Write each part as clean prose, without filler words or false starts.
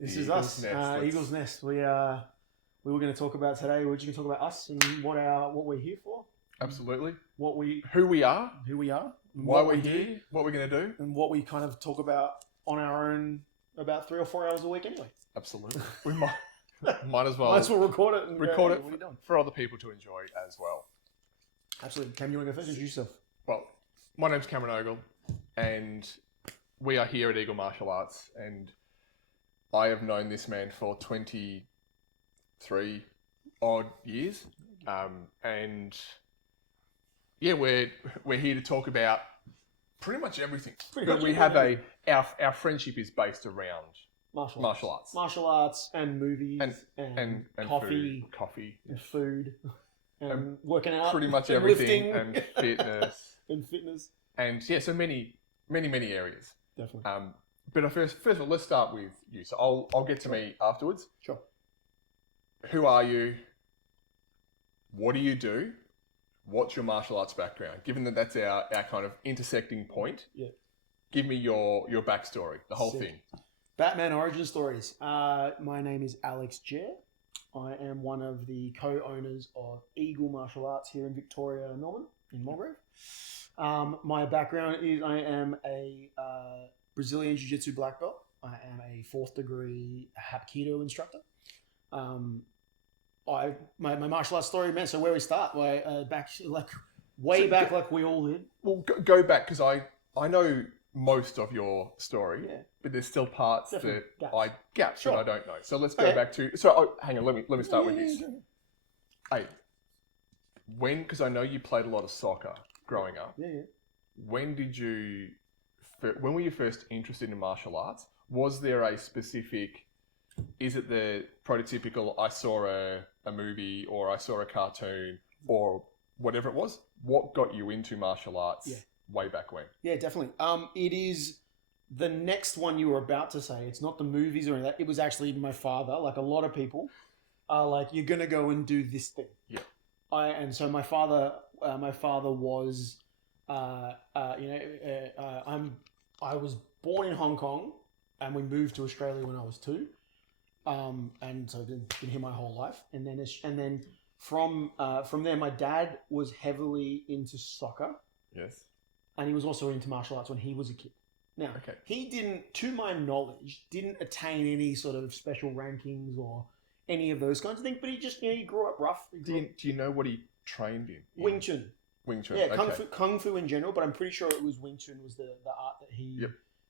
This is us, Eagle's Nest. We were going to talk about today. We're just going to talk about us and what we're here for. Absolutely. Who we are, why we're here, what we're going to do, and what we kind of talk about on our own about 3 or 4 hours a week anyway. Absolutely. We might as well. Might as well record it. Record it for other people to enjoy as well. Absolutely. Cam, you want to go first? Introduce yourself. Well, my name's Cameron Ogle, and we are here at Eagle Martial Arts, and I have known this man for 23 odd years, and yeah, we're here to talk about pretty much everything. We have our friendship is based around martial arts and movies and coffee and food and working out, pretty much and everything, lifting. and fitness and yeah, so many areas. Definitely. But first of all, let's start with you. So I'll get to me afterwards. Sure. Who are you? What do you do? What's your martial arts background? Given that that's our kind of intersecting point, yeah. Give me your backstory, the whole thing. Batman origin stories. My name is Alex Jer. I am one of the co-owners of Eagle Martial Arts here in Victoria, Melbourne, in Mulgrave. My background is I am a Brazilian Jiu-Jitsu black belt. I am a 4th degree Hapkido instructor. My martial arts story, man. So where we start? Way back like we all did. Well, go back, because I know most of your story, yeah. But there's still parts Definitely. that gaps Sure. that I don't know. So let's go back to. So hang on, let me start with this. Hey, because I know you played a lot of soccer growing up. Yeah. When were you first interested in martial arts? Was there a specific? Is it the prototypical? I saw a movie, or I saw a cartoon, or whatever it was. What got you into martial arts? Yeah. Way back when? Yeah, definitely. It is the next one you were about to say. It's not the movies or anything like that. It was actually my father. Like a lot of people are like, you're gonna go and do this thing. Yeah. So my father was, I was born in Hong Kong, and we moved to Australia when I was 2, and so I've been here my whole life. And then from there, my dad was heavily into soccer. Yes. And he was also into martial arts when he was a kid. Now, He didn't, to my knowledge, attain any sort of special rankings or any of those kinds of things, but he just, he grew up rough. Do you know what he trained in? Wing Chun. Wing Chun, yeah, Kung Fu in general, but I'm pretty sure it was Wing Chun was the art that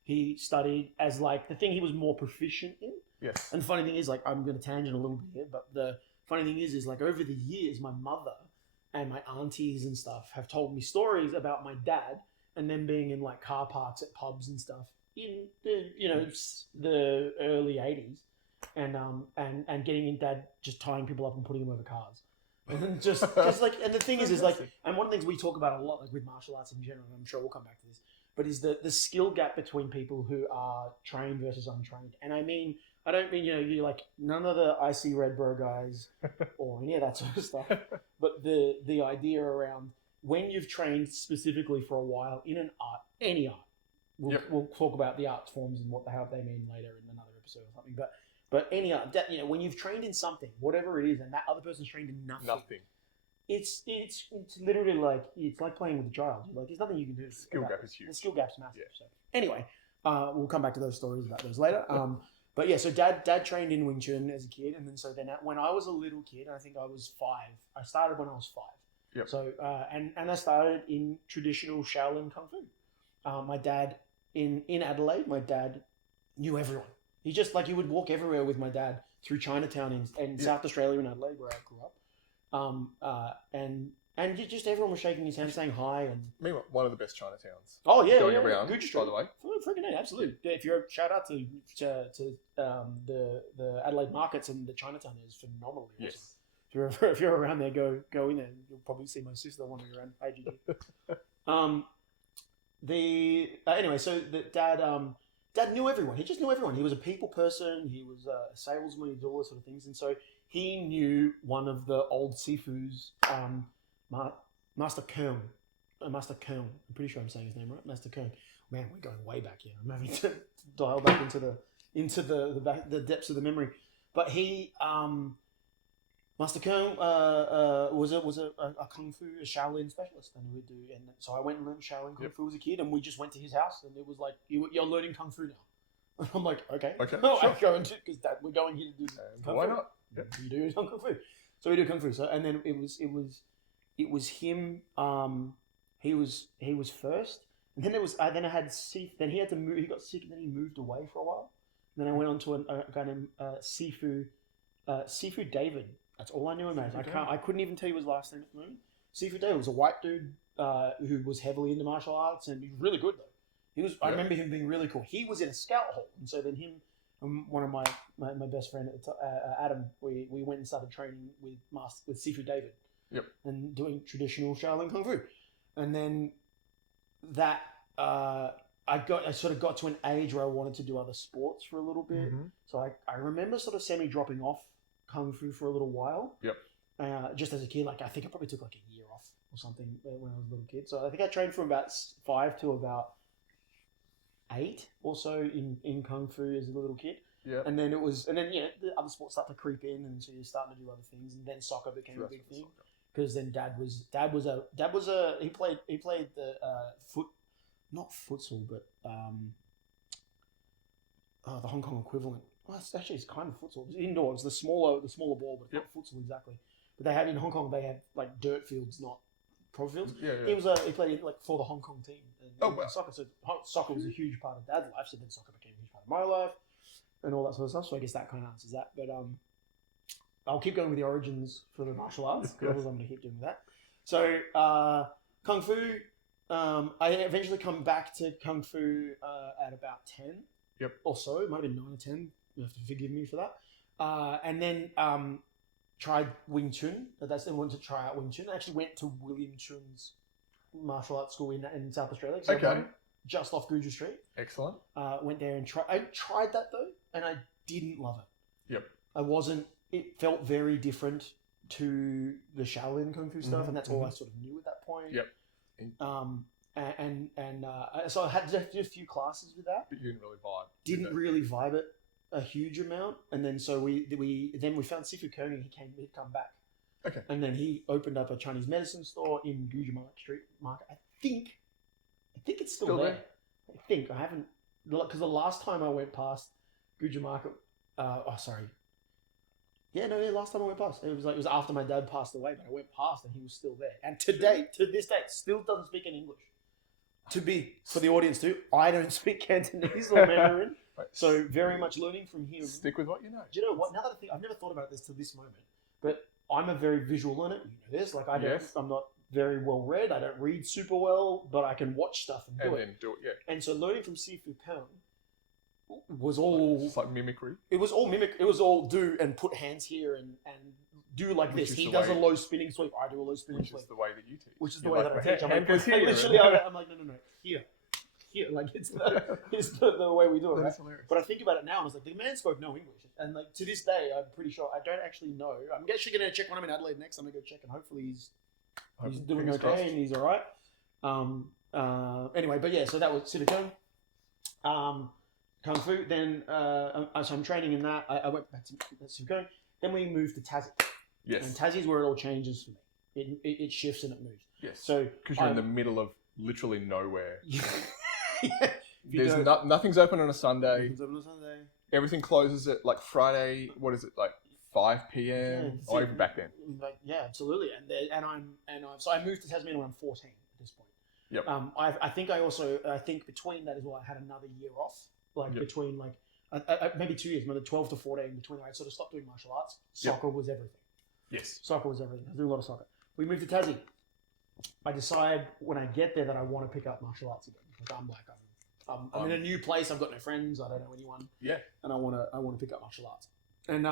he studied as like the thing he was more proficient in. Yes. And the funny thing is, like, I'm going to tangent a little bit here, but the funny thing is like over the years, my mother and my aunties and stuff have told me stories about my dad and them being in like car parks at pubs and stuff in the the early 80s, and getting in dad just tying people up and putting them over cars, and just like, and the thing is like, and one of the things we talk about a lot, like with martial arts in general, and I'm sure we'll come back to this, but is the skill gap between people who are trained versus untrained. And I don't mean you're like none of the icy red bro guys or any of that sort of stuff, but the idea around when you've trained specifically for a while in an art, any art, we'll talk about the art forms and how they mean later in another episode or something. But any art, when you've trained in something, whatever it is, and that other person's trained in nothing. It's literally like it's like playing with a child. Like there's nothing you can do. The skill gap is huge. The skill gap's massive. Yeah. So anyway, we'll come back to those stories about those later. But yeah, so dad trained in Wing Chun as a kid, and then when I was a little kid, I think I was 5. I started when I was 5. Yep. So and I started in traditional Shaolin Kung Fu. My dad in Adelaide, my dad knew everyone. He just he would walk everywhere with my dad through Chinatown in South Australia in Adelaide, where I grew up. And just everyone was shaking his hand, saying hi, and meanwhile, one of the best Chinatowns. Oh yeah, going around. Good by the way. Freaking yeah, absolutely. Yeah, if you're shout out to the Adelaide markets, and the Chinatown is phenomenally awesome. Yes. If you're around there, go in there. You'll probably see my sister wandering around. Hey, Gigi. Anyway, so the dad knew everyone. He just knew everyone. He was a people person. He was a salesman. He did all those sort of things, and so he knew one of the old Sifu's, Master Kern. Master Kern. I'm pretty sure I'm saying his name right. Master Kern. Man, we're going way back here. I'm having to dial back into the into the depths of the memory. But he, Master Kung, was a kung fu, a Shaolin specialist, and we do. And so I went and learned Shaolin kung fu as a kid, and we just went to his house, and it was like, you're learning kung fu now. And I'm like, okay, sure. I go into because Dad, we're going here to do kung why fu. not? Yep. You do kung fu, so we do kung fu. So and then it was him. He was first, and then then I had Sifu. Then he had to move. He got sick, and then he moved away for a while. And then I went on to a guy named Sifu David. That's all I knew him as. I couldn't even tell you his last name at the moment. Sifu David was a white dude who was heavily into martial arts, and he was really good though. He was. I remember him being really cool. He was in a scout hall, and so then him and one of my best friend at the Adam, we went and started training with Sifu David. Yep. And doing traditional Shaolin kung fu, and then that I sort of got to an age where I wanted to do other sports for a little bit. Mm-hmm. So I remember sort of semi dropping off kung fu for a little while. Yep. Just as a kid, like I think I probably took like a year off or something when I was a little kid. So I think I trained from about 5 to about 8 or so in kung fu as a little kid. Yeah. And then the other sports start to creep in, and so you're starting to do other things, and then soccer became a big thing. Because then dad was he played the not futsal, but the Hong Kong equivalent. Well, it's kind of futsal. It was indoor. It was the smaller ball, but not futsal exactly. But they had in Hong Kong, they had like dirt fields, not pro fields. Yeah. He played like for the Hong Kong team. And soccer. So soccer was a huge part of Dad's life. So then soccer became a huge part of my life, and all that sort of stuff. So I guess that kind of answers that. But I'll keep going with the origins for the martial arts because I'm going to keep doing that. So kung fu. I eventually come back to kung fu at about 10. Yep. Or so. It might have been 9 or 10. You have to forgive me for that. And then tried Wing Chun. That's then wanted to try out Wing Chun. I actually went to William Chun's martial arts school in South Australia. So okay. Just off Guja Street. Excellent. Went there and I tried that though, and I didn't love it. Yep. I wasn't. It felt very different to the Shaolin Kung Fu stuff, and that's all I sort of knew at that point. Yep. So I had to do a few classes with that. But you didn't really vibe. Didn't really vibe it a huge amount, and then so we found Sifu Kong, and he'd come back. Okay. And then he opened up a Chinese medicine store in Guja Street Market. I think it's still there. I haven't, because the last time I went past Guja Market, last time I went past, it was after my dad passed away, but I went past and he was still there. And to this day, still doesn't speak any English. For the audience too, I don't speak Cantonese or Mandarin, so very much learning from him. Stick with what you know. Do you know what? Now that I think, I've never thought about this to this moment, but I'm a very visual learner. You know this, like I'm not very well read. I don't read super well, but I can watch stuff and do it. And so learning from Sifu Kang was all... It's like mimicry. It was all mimic. It was all do and put hands here and do like this. He does a low spinning sweep. I do a low spinning sweep. Which is the way that you teach. Which is the way that I teach. I'm like, no. Here. Like, it's the way we do it, right? But I think about it now, and I was like, the man spoke no English. And like, to this day, I'm pretty sure, I don't actually know. I'm actually going to check when I'm in Adelaide next. I'm going to go check, and hopefully he's doing okay crossed. And he's all right. Anyway, but yeah, so that was Sifu Kung. Kung Fu. Then, so I'm training in that. I went back to Sifu Kung. Then we moved to Tassie. Yes. And Tassie's where it all changes for me. It shifts and it moves. Yes. So because you're in the middle of literally nowhere. Yeah. There's nothing's open on a Sunday. Nothing's open on a Sunday. Everything closes at like Friday. What is it, like 5 p.m. Yeah, or even back then? Like, yeah, absolutely. So I moved to Tasmania when I'm 14 at this point. Yep. I think between that as well, I had another year off. Between maybe 2 years, maybe 12 to 14. Between I sort of stopped doing martial arts. Soccer was everything. Yes. Soccer was everything. I was doing a lot of soccer. We moved to Tassie. I decide when I get there that I want to pick up martial arts again. I'm in a new place. I've got no friends. I don't know anyone. Yeah. And I want to pick up martial arts. And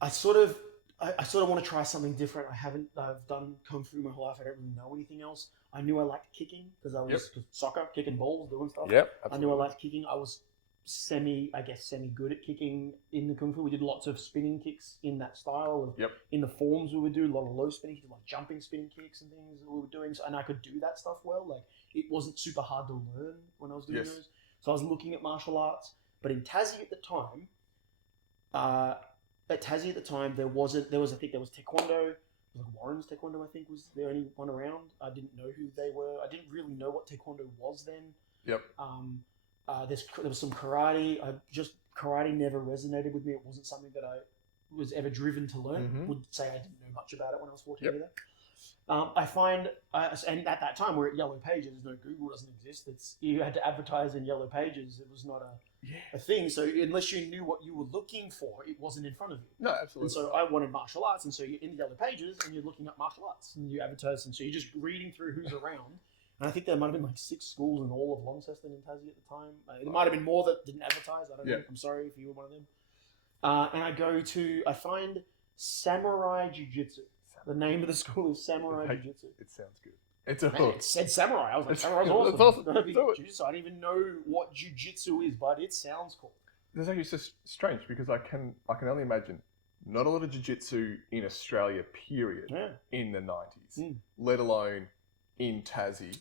I sort of want to try something different. I've done kung fu my whole life. I don't really know anything else. I knew I liked kicking because I was soccer, kicking balls, doing stuff. Yep. Absolutely. I knew I liked kicking. I was semi good at kicking in the kung fu. We did lots of spinning kicks in that style. In the forms we would do a lot of low spinning kicks, like jumping spinning kicks and things that we were doing. And I could do that stuff well. Like, it wasn't super hard to learn when I was doing those. So I was looking at martial arts. But in Tassie at the time, there was I think there was Taekwondo. Like Warren's Taekwondo, I think, was the only one around. I didn't know who they were. I didn't really know what Taekwondo was then. Yep. There was some karate. Karate never resonated with me. It wasn't something that I was ever driven to learn. Would say I didn't know much about it when I was 14 either. I find, and at that time we're at Yellow Pages. No, Google doesn't exist. You had to advertise in Yellow Pages. It was not a thing. So unless you knew what you were looking for, it wasn't in front of you. No, absolutely. And so I wanted martial arts, and so you're in the Yellow Pages and you're looking up martial arts and you advertise, and so you're just reading through who's around. And I think there might have been like 6 schools in all of Launceston and Tassie at the time. There might have been more that didn't advertise. I don't know. I'm sorry if you were one of them. And I find Samurai Jiu-Jitsu. The name of the school is Samurai Jiu-Jitsu. It sounds good. It's a hook. It said samurai. I was like, samurai's awesome. It's awesome. Jiu-jitsu. I don't even know what jiu-jitsu is, but it sounds cool. It's actually just strange because I can only imagine not a lot of jiu-jitsu in Australia, period, in the 90s, let alone in Tassie,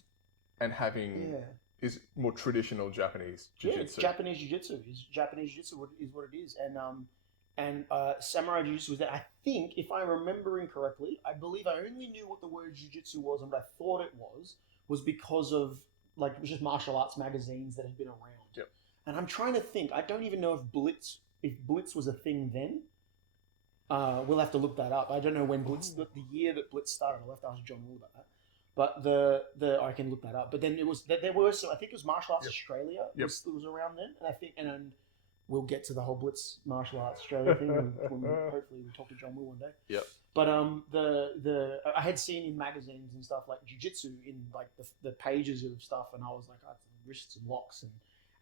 and having is more traditional Japanese jiu-jitsu. Yeah, it's Japanese jiu-jitsu. Japanese jiu-jitsu is what it is. And Samurai Jiu-Jitsu was that. I think, if I'm remembering correctly, I believe I only knew what the word Jiu-Jitsu was and what I thought it was because of, like, it was just martial arts magazines that had been around. Yep. And I'm trying to think. I don't even know if Blitz was a thing then. We'll have to look that up. I don't know when Blitz, the year that Blitz started. I'll have to ask John Wall about that. But I can look that up. But then there were some, I think it was Martial Arts Australia was around then, and I think and we'll get to the whole Blitz Martial Arts Australia thing when hopefully we talk to John Will one day. Yep. But I had seen in magazines and stuff like jiu-jitsu in like the pages of stuff, and I was like, wrists and locks,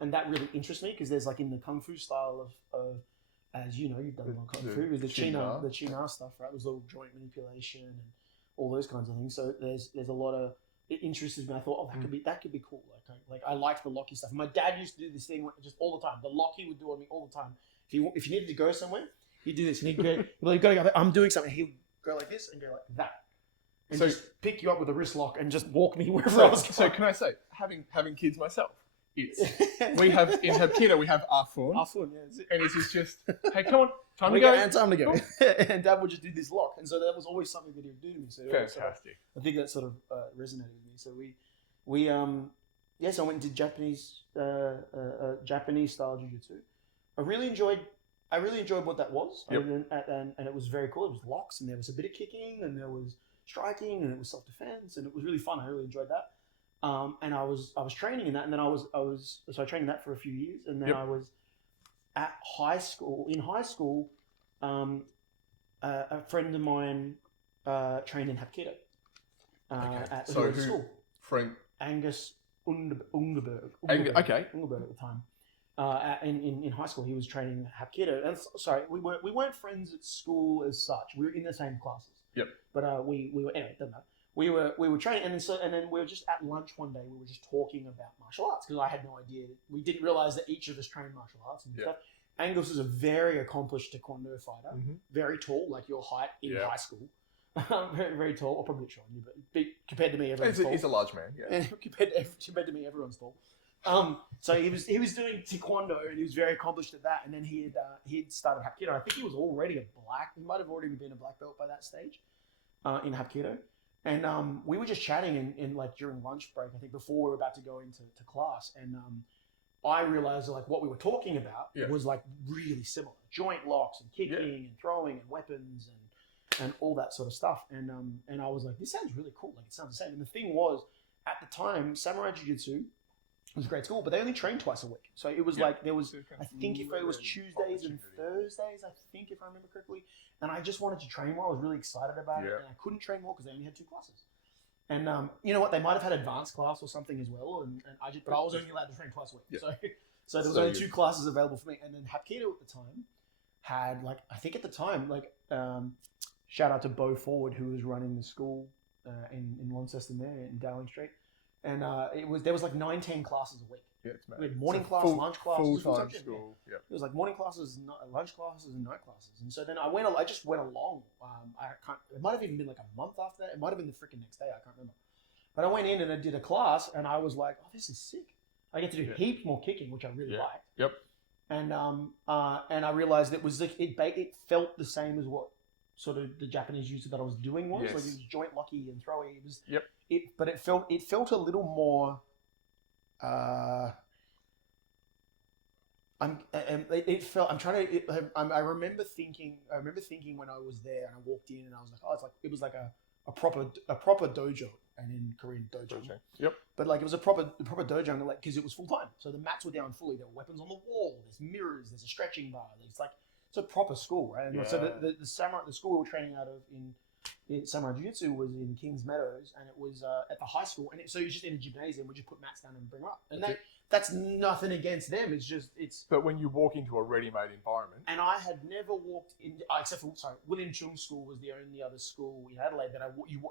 and that really interests me because there's like in the kung fu style of as you know, you've done a lot of kung fu with the China stuff, right? There's little joint manipulation and all those kinds of things. So there's a lot of, it interested me. I thought, that could be cool. Like I liked the locky stuff. My dad used to do this thing just all the time. The locky would do on me all the time. If you needed to go somewhere, he'd do this, and he'd go, well, you got to go. I'm doing something. He'd go like this and go like that, and just pick you up with a wrist lock and just walk me wherever I was going. So can I say, having kids myself, we have in Hapkido we have Afun, and it's just, hey, come on, time to go. And time to go. And Dad would just do this lock, and so that was always something that he would do to me. So fantastic. I think that sort of resonated with me. So so I went into Japanese style jiu-jitsu. I really enjoyed what that was. Yep. And it was very cool. It was locks, and there was a bit of kicking, and there was striking, and it was self-defense, and it was really fun. I really enjoyed that. And I was training in that, and then I trained in that for a few years, and then I was at high school. In high school, a friend of mine trained in Hapkido at the school. Friend Angus Ungerberg. Okay. Ungerberg at the time. In high school, he was training Hapkido. And sorry, we weren't friends at school as such. We were in the same classes. Yep. But we were, anyway, it doesn't matter. We were training, and then we were just at lunch one day. We were just talking about martial arts because I had no idea. We didn't realize that each of us trained martial arts and stuff. Angus is a very accomplished taekwondo fighter, very tall, like your height in high school. Very, very tall. Or probably short on you, but compared to me, everyone's tall. He's a large man. Yeah. Compared to me, everyone's tall. So he was doing taekwondo, and he was very accomplished at that. And then he had started Hapkido. I think he was already he might have already been a black belt by that stage, in Hapkido. And we were just chatting in like during lunch break, I think before we were about to go into class. And I realized like what we were talking about was like really similar. Joint locks and kicking and throwing and weapons and all that sort of stuff. And I was like, this sounds really cool. Like it sounds the same. And the thing was, at the time, Samurai Jiu-Jitsu was a great school, but they only trained twice a week. So it was like there was, I think if it was Tuesdays and Thursdays, I think if I remember correctly. And I just wanted to train more. I was really excited about it, and I couldn't train more because they only had 2 classes. And you know what? They might have had advanced class or something as well. But I was only allowed to train twice a week. Yeah. So there was only 2 classes available for me. And then Hapkido at the time had shout out to Bo Ford, who was running the school in Launceston there in Dowling Street. And there was like 19 classes a week. Yeah, it's mad. We had morning class, lunch classes, full-time school. Yeah. It was like morning classes, lunch classes, and night classes. And so then I just went along. It might have even been like a month after that. It might have been the freaking next day. I can't remember. But I went in and I did a class, and I was like, "Oh, this is sick! I get to do heaps more kicking, which I really liked." Yep. and I realized it was like it felt the same as what sort of the Japanese jiu-jitsu that I was doing was. Yes. Like it was joint locky and throwy. It was Yep. but it felt a little more. It felt. I'm trying to. I remember thinking. When I was there and I walked in and I was like, oh, it was like a proper dojo, and in Korean dojo. Okay. Yep. But like it was a proper dojo, and like because it was full time, so the mats were down fully. There were weapons on the wall. There's mirrors. There's a stretching bar. It's a proper school, right? And so the samurai, the school we were training out of in samurai jiu-jitsu was in Kings Meadows, and it was at the high school, and so you're just in a gymnasium. We just put mats down and bring them up, and that's nothing against them. It's. But when you walk into a ready-made environment, and I had never walked in, except for William Chung School was the only other school in Adelaide that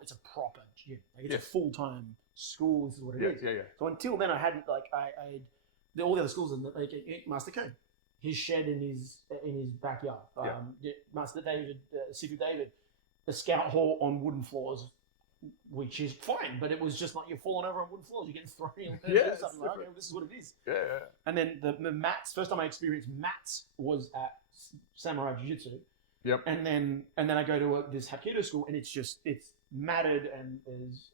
it's a proper gym, like it's a full-time school. This is what it is. Yeah. So until then, I hadn't all the other schools, like Master Kane, his shed in his backyard. Master David, Sifu David, the scout hall on wooden floors, which is fine, but it was just like you're falling over on wooden floors, you're getting thrown. Something like, okay, this is what it is. Yeah. And then the mats. First time I experienced mats was at Samurai Jiu-Jitsu. Yep. And then I go to this Hapkido school, and it's matted and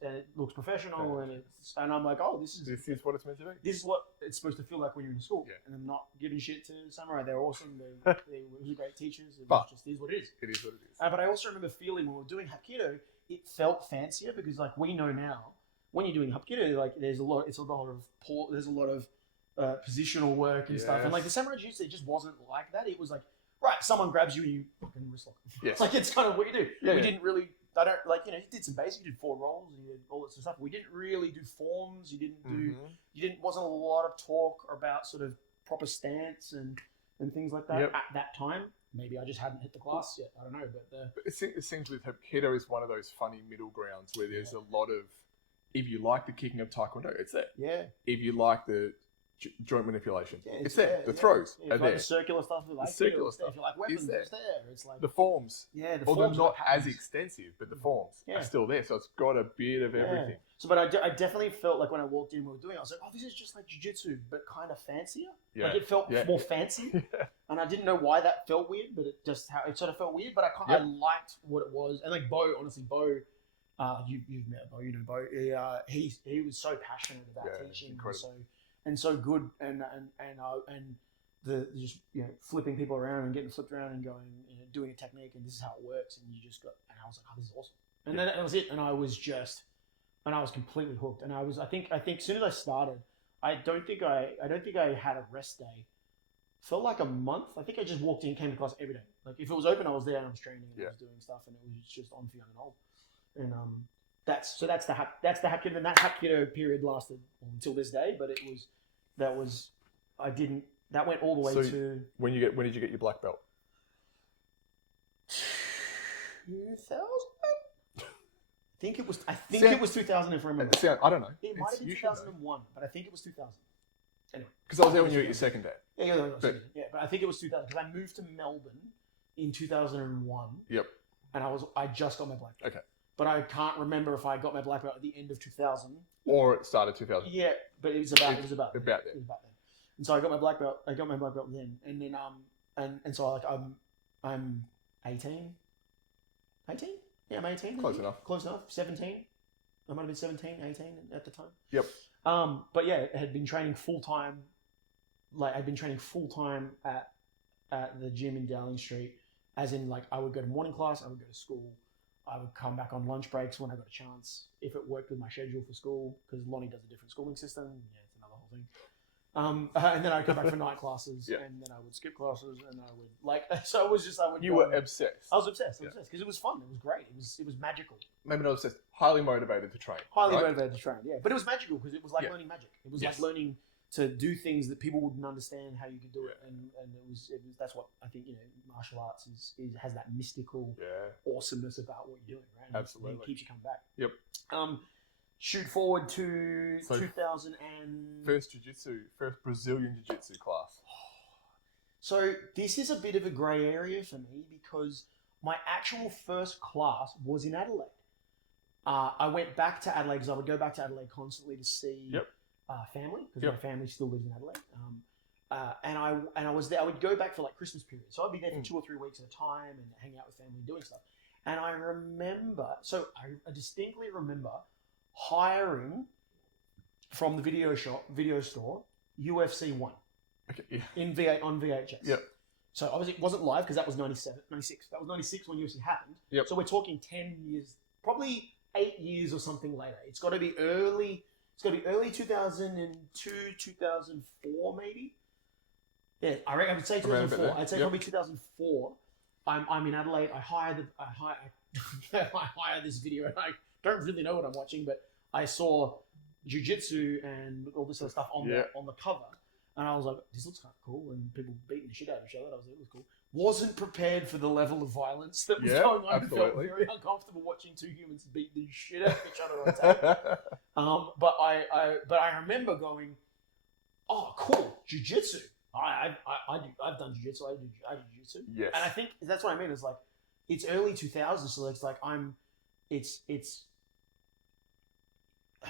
it looks professional, and I'm like, oh, this is what it's meant to be. This is what it's supposed to feel like when you're in school. Yeah. And I'm not giving shit to Samurai. They're awesome. They were great teachers. It just is what it is. It is what it is. But I also remember feeling when we were doing Hapkido, it felt fancier because like we know now when you're doing Hapkido, like there's a lot of positional work and stuff. And like the Samurai Jiu-Jitsu, it just wasn't like that. It was like, right, someone grabs you and you fucking wrist lock them. Yes. Like it's kind of what you do. Yeah, we didn't really. I don't like you did some basic. You did forward rolls and you did all that sort of stuff. We didn't really do forms. You didn't do. You didn't. Wasn't a lot of talk about sort of proper stance and things like that at that time. Maybe I just hadn't hit the class yet. I don't know, but it seems with Hapkido is one of those funny middle grounds where there's a lot of. If you like the kicking of Taekwondo, it's there. Yeah. If you like the joint manipulation, it's there. The throws are there. The circular stuff, The circular stuff. If you like weapons, it's there. It's like the forms. Yeah, the although forms not as extensive, but the forms are still there. So it's got a bit of everything. So, but I definitely felt like when I walked in, we were doing, I was like, oh, this is just like jiu-jitsu, but kind of fancier. Yeah. Like it felt more fancy, and I didn't know why that felt weird, but it sort of felt weird. But I liked what it was, and like Bo, honestly, you've met Bo, you know Bo. He was so passionate about teaching, and so good, and the just flipping people around and getting flipped around and going doing a technique, and this is how it works, and I was like, oh, this is awesome, and then that was it, and I was completely hooked, and I think as soon as I started, I don't think I had a rest day. Felt like a month. I think I just walked in, came to class every day. Like if it was open, I was there and I was training and I was doing stuff, and it was just on for young and old. And that's the Hapkido, and that Hapkido period lasted until this day. But that went all the way to when did you get your black belt? 2000. I think it was 2000 if I remember. I don't know. It might have been 2001, but I think it was 2000. Anyway, because I was there when you were at your second day. Yeah, but I think it was 2000 because I moved to Melbourne in 2001. Yep. And I just got my black belt. Okay. But I can't remember if I got my black belt at the end of 2000 or it started 2000. Yeah, but it was about then. It was about then. And so I got my black belt. Then, and then and so I'm 18. 18? Yeah, I'm 18. Close enough. 17. I might have been 17, 18 at the time. Yep. But yeah, I had been training full time. Like I'd been training full time at the gym in Dowling Street. As in, like I would go to morning class, I would go to school, I would come back on lunch breaks when I got a chance, if it worked with my schedule for school, because Lonnie does a different schooling system. Yeah, it's another whole thing. And then I'd come back for night classes, and then I would skip classes, and I would so it was just You were obsessed. I was obsessed because it was fun. It was great. It was magical. Maybe not obsessed. Highly motivated to train. Motivated to train. Yeah, but it was magical because it was like learning magic. It was like learning to do things that people wouldn't understand how you could do it, and it was that's what I think martial arts has that mystical awesomeness about what you're doing, right? Absolutely, it keeps you coming back. Yep. Shoot forward to 2000 and first Brazilian jiu-jitsu class. So this is a bit of a grey area for me because my actual first class was in Adelaide. I went back to Adelaide because I would go back to Adelaide constantly to see family because my family still lives in Adelaide. and I was there. I would go back for like Christmas period, so I'd be there for Mm. 2 or 3 weeks at a time and hang out with family and doing stuff. And I remember, so I distinctly remember hiring from the video store, UFC 1 Okay. Yeah. in V8 on VHS. Yep. So obviously it wasn't live because that was 96. That was 96 when UFC happened. Yep. So we're talking 10 years, probably 8 years or something later. It's got to be early 2002, 2004 maybe. Yeah, I reckon I would say 2004. I'd say probably 2004. I'm in Adelaide. I hire this video, and I don't really know what I'm watching, but I saw jiu-jitsu and all this other stuff on the cover, and I was like, this looks kind of cool, and people beating the shit out of each other. I was like, it was cool. Wasn't prepared for the level of violence that was going on. Absolutely. I felt very uncomfortable watching two humans beat the shit out of each other on tape. But I remember going, oh, cool, jiu-jitsu. I've done jiu-jitsu. I do jiu-jitsu. Yes. And I think that's what I mean. Is like, it's early 2000s, so it's like it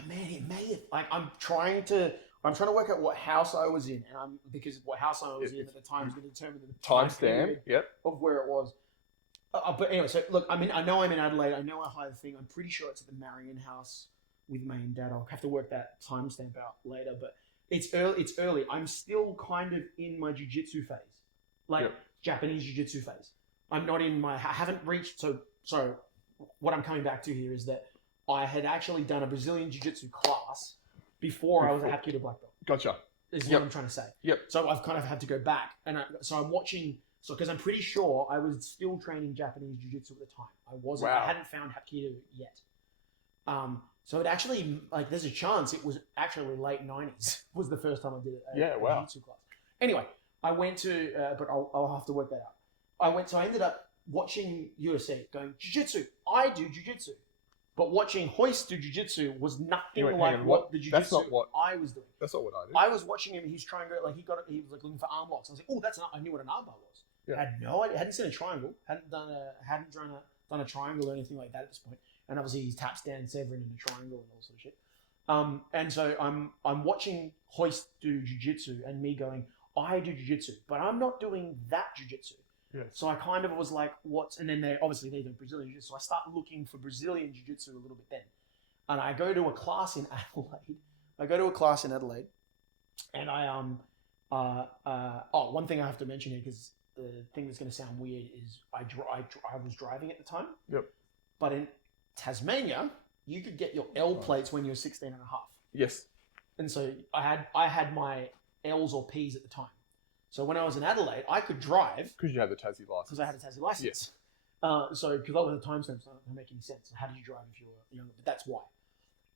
may have, like I'm trying to work out what house I was in, and because what house I was in at the time is going to determine the timestamp. Yep. Of where it was. But anyway, so look, I mean, I know I'm in Adelaide. I know I hired the thing. I'm pretty sure it's at the Marion House with my and dad. I'll have to work that timestamp out later, but. It's early. I'm still kind of in my jiu-jitsu phase, like Japanese jiu-jitsu phase. I'm not in I haven't reached. So what I'm coming back to here is that I had actually done a Brazilian jiu-jitsu class before I was a Hapkido black belt. Gotcha. Is what I'm trying to say. Yep. So I've kind of had to go back, and so I'm watching. So because I'm pretty sure I was still training Japanese jiu-jitsu at the time. I wasn't. Wow. I hadn't found Hapkido yet. So it actually, like, there's a chance it was actually late 90s was the first time I did a jiu-jitsu class. Anyway, I went to, but I'll have to work that out. So I ended up watching UFC, going, jiu-jitsu, I do jiu-jitsu. But watching Hoist do jiu-jitsu was nothing like what the jiu-jitsu I was doing. That's not what I did. I was watching him, he's trying to, like, he was like looking for arm locks. I was like, oh, I knew what an arm bar was. Yeah. I had no idea, hadn't seen a triangle, hadn't done a triangle or anything like that at this point. And obviously he's tap stand Severin in a triangle and all sort of shit. And so I'm watching Hoist do jiu-jitsu and me going, I do jiu-jitsu, but I'm not doing that jiu-jitsu. Yes. So I kind of was like, and then they do Brazilian jiu-jitsu. So I start looking for Brazilian jiu-jitsu a little bit then. And I go to a class in Adelaide. And one thing I have to mention here, because the thing that's going to sound weird is I was driving at the time. Yep. But in Tasmania, you could get your L plates when you're 16 and a half. Yes. And so I had my L's or P's at the time. So when I was in Adelaide, I could drive. Because you had the Tassie license. Because I had a Tassie license. Yes. So because I was at the timestamps, it doesn't make any sense. How did you drive if you were younger? But that's why.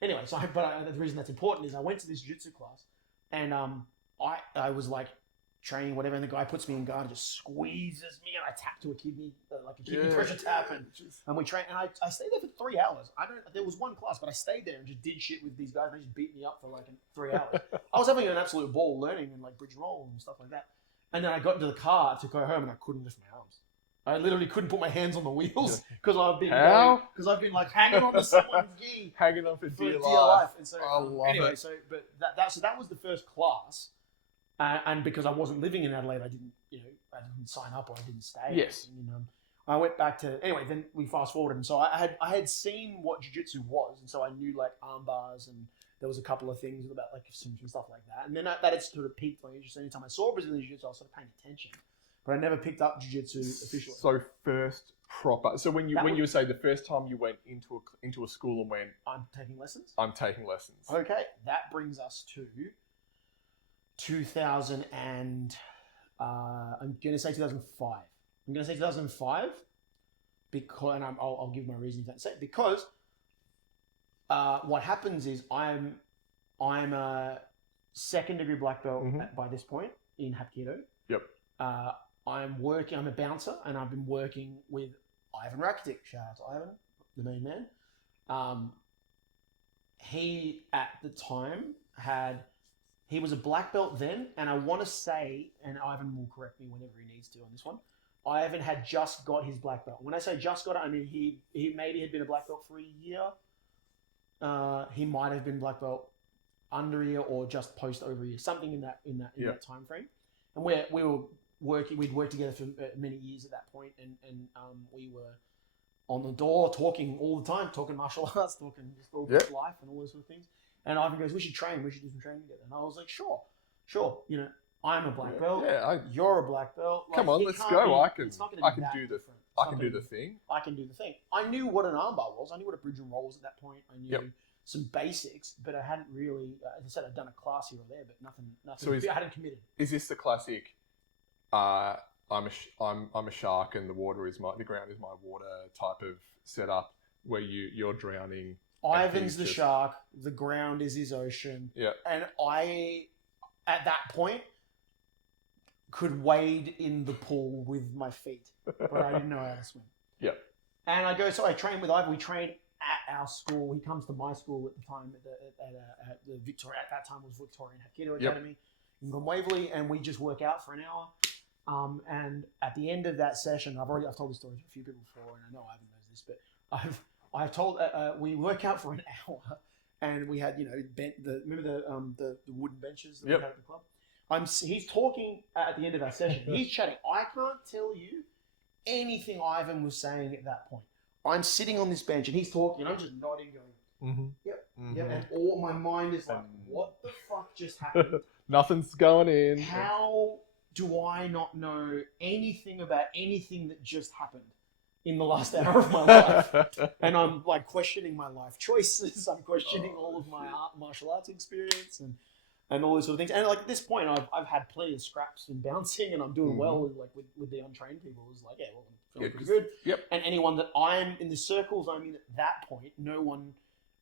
Anyway, the reason that's important is I went to this jiu-jitsu class, and I was like training whatever, and the guy puts me in guard and just squeezes me, and I tap to a kidney, like a kidney pressure tap, and we train, and I stayed there for 3 hours. There was one class, but I stayed there and just did shit with these guys, and they just beat me up for like 3 hours. I was having an absolute ball learning and like bridge roll and stuff like that. And then I got into the car to go home, and I couldn't lift my arms. I literally couldn't put my hands on the wheels because I've been like hanging on to someone's gi, hanging on for dear life. And so anyway, so that was the first class. And because I wasn't living in Adelaide, I didn't sign up or I didn't stay. Yes. And, I went back to then we fast forwarded, and so I had seen what jiu-jitsu was, and so I knew like arm bars, and there was a couple of things about like some stuff like that, and then that had sort of piqued my interest. Anytime I saw Brazilian jiu-jitsu, I was sort of paying attention, but I never picked up jiu-jitsu officially. So first proper. So when you say the first time you went into a school and went, I'm taking lessons. Okay, that brings us to 2000 and I'm going to say 2005. I'm going to say 2005 because, and I'll give my reason to say it, because what happens is I'm a second degree black belt by this point in Hapkido. Yep. I'm a bouncer, and I've been working with Ivan Rakitic. Shout out to Ivan, the main man. He at the time he was a black belt then, and I want to say, and Ivan will correct me whenever he needs to on this one, Ivan had just got his black belt. When I say just got it, I mean he maybe had been a black belt for a year. He might have been black belt under a year or just post over a year, something in that time frame. and we were working. We'd worked together for many years at that point, and we were on the door talking all the time, talking martial arts, talking just all life and all those sort of things. And Ivan goes, "We should train. We should do some training together." And I was like, "Sure." You know, I'm a black belt. Yeah, you're a black belt. Like, come on, let's go. I can do the different. I can do the thing. I can do the thing. I knew what an armbar was. I knew what a bridge and roll was at that point. I knew some basics, but I hadn't really, as I said, I'd done a class here or there, but nothing. So I hadn't committed. Is this the classic? I'm a shark, and the ground is my water type of setup where you're drowning. Ivan's the shark. The ground is his ocean. Yeah. And I, at that point, could wade in the pool with my feet, but I didn't know how to swim. Yeah. And I train with Ivan. We train at our school. He comes to my school at the time at the Victoria. At that time it was Victorian Hapkido Academy in Glen Waverley, and we just work out for an hour. And at the end of that session, I've told this story to a few people before, and I know Ivan knows this, but I've told we work out for an hour, and we had remember the wooden benches that we had at the club. He's talking at the end of our session. He's chatting. I can't tell you anything Ivan was saying at that point. I'm sitting on this bench and he's talking. I'm just nodding, going, "Yep, yep." And all my mind is like, "What the fuck just happened? Nothing's going in. How do I not know anything about anything that just happened in the last hour of my life?" And I'm like questioning my life choices. I'm questioning all of my martial arts experience and all those sort of things. And like at this point, I've had plenty of scraps in bouncing, and I'm doing well with the untrained people. It's like, yeah, well, I'm feeling pretty good. Yep. And anyone that I'm in the circles I'm in at that point,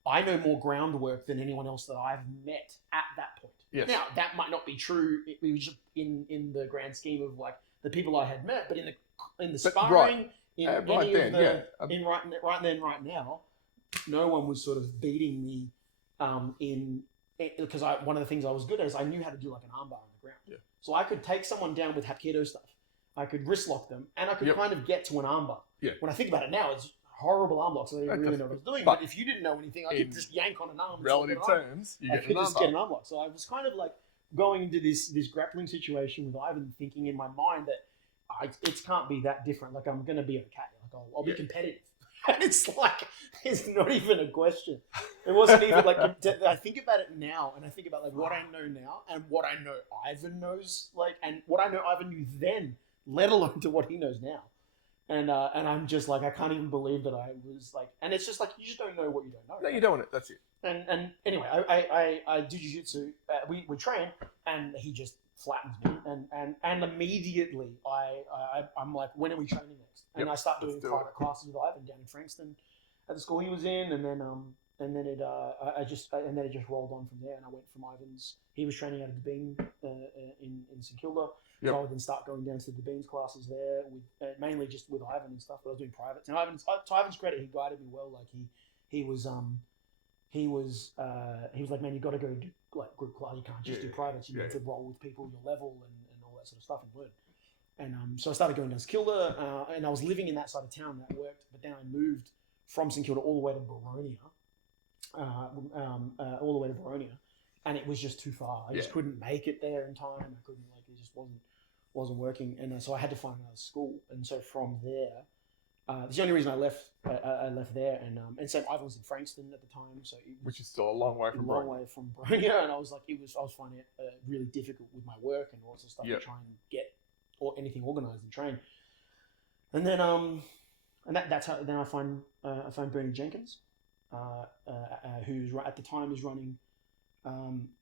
I know more groundwork than anyone else that I've met at that point. Yes. Now that might not be true. It was just in the grand scheme of like the people I had met, but in the sparring, right now, no one was sort of beating me because one of the things I was good at is I knew how to do like an armbar on the ground. Yeah. So I could take someone down with Hapkido stuff. I could wrist lock them, and I could kind of get to an armbar. Yeah. When I think about it now, it's horrible arm lock, so I didn't really know what I was doing. But if you didn't know anything, I could just yank on an arm. Relative terms, I could just get an arm lock. So I was kind of like going into this grappling situation with Ivan, thinking in my mind that it can't be that different. Like I'm going to be okay. Like I'll be competitive. And it's like, it's not even a question. It wasn't even like, I think about it now, and I think about like what I know now and what I know Ivan knows, like, and what I know Ivan knew then, let alone to what he knows now. And I'm just like, I can't even believe that I was like, and it's just like, you just don't know what you don't know. No, you don't want it. That's it. And anyway, I do jiu-jitsu. We train, and he just flattens me, and immediately I'm like, when are we training next? And I start doing private classes with Ivan down in Frankston at the school he was in, and then it just rolled on from there, and I went from Ivan's. He was training out of Debeen in St Kilda, so I would then start going down to the Debeen's classes there with mainly just with Ivan and stuff. But I was doing privates. And to Ivan's credit, he guided me well. Like he was like, man, you got to go do like group class. You can't just do privates. You need to roll with people your level and all that sort of stuff and learn. And so I started going down to St Kilda, and I was living in that side of town that worked. But then I moved from St Kilda all the way to Boronia, and it was just too far. I just couldn't make it there in time. I couldn't, like, it just wasn't working, and so I had to find another school. And so from there, it's the only reason I left. I left there, and so Ivan was in Frankston at the time, so which is still a long way from Boronia, and I was like, I was finding it really difficult with my work and all sorts of stuff to try and get anything organized and train. And then that's how then I find Bernie Jenkins, who's at the time is running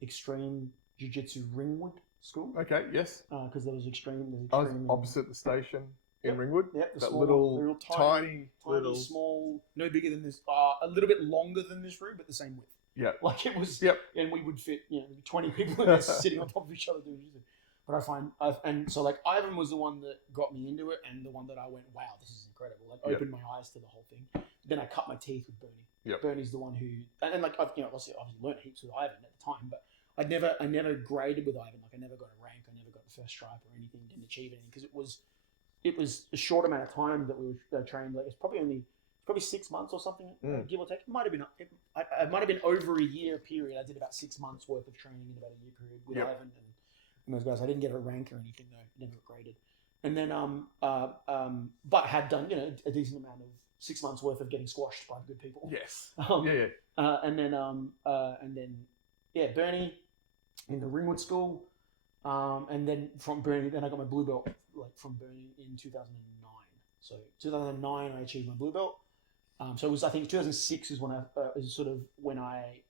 Extreme Jiu-Jitsu Ringwood School. Okay, yes. Because there was Extreme. I was opposite the station in Ringwood. Yep, that little tiny, small, no bigger than this, a little bit longer than this room, but the same width. Yeah, like it was. Yep, and we would fit 20 people in there sitting on top of each other doing jiu-jitsu. But and so like Ivan was the one that got me into it, and the one that I went, wow, this is incredible. Like opened my eyes to the whole thing. Then I cut my teeth with Bernie. Yep. Bernie's the one who, and like I've obviously learned heaps with Ivan at the time, but I never graded with Ivan. Like I never got a rank. I never got the first stripe or anything. Didn't achieve anything because it was a short amount of time that we were trained. Like it's probably 6 months or something, give or take. It might have been over a year period. I did about 6 months worth of training in about a year period with Ivan, And those guys, I didn't get a rank or anything though. Never got graded. And then but had done a decent amount of 6 months worth of getting squashed by good people. Yes. Yeah. And then Bernie in the Ringwood School. And then from Bernie, then I got my blue belt from Bernie in 2009. So 2009, I achieved my blue belt. So it was, I think 2006 is when I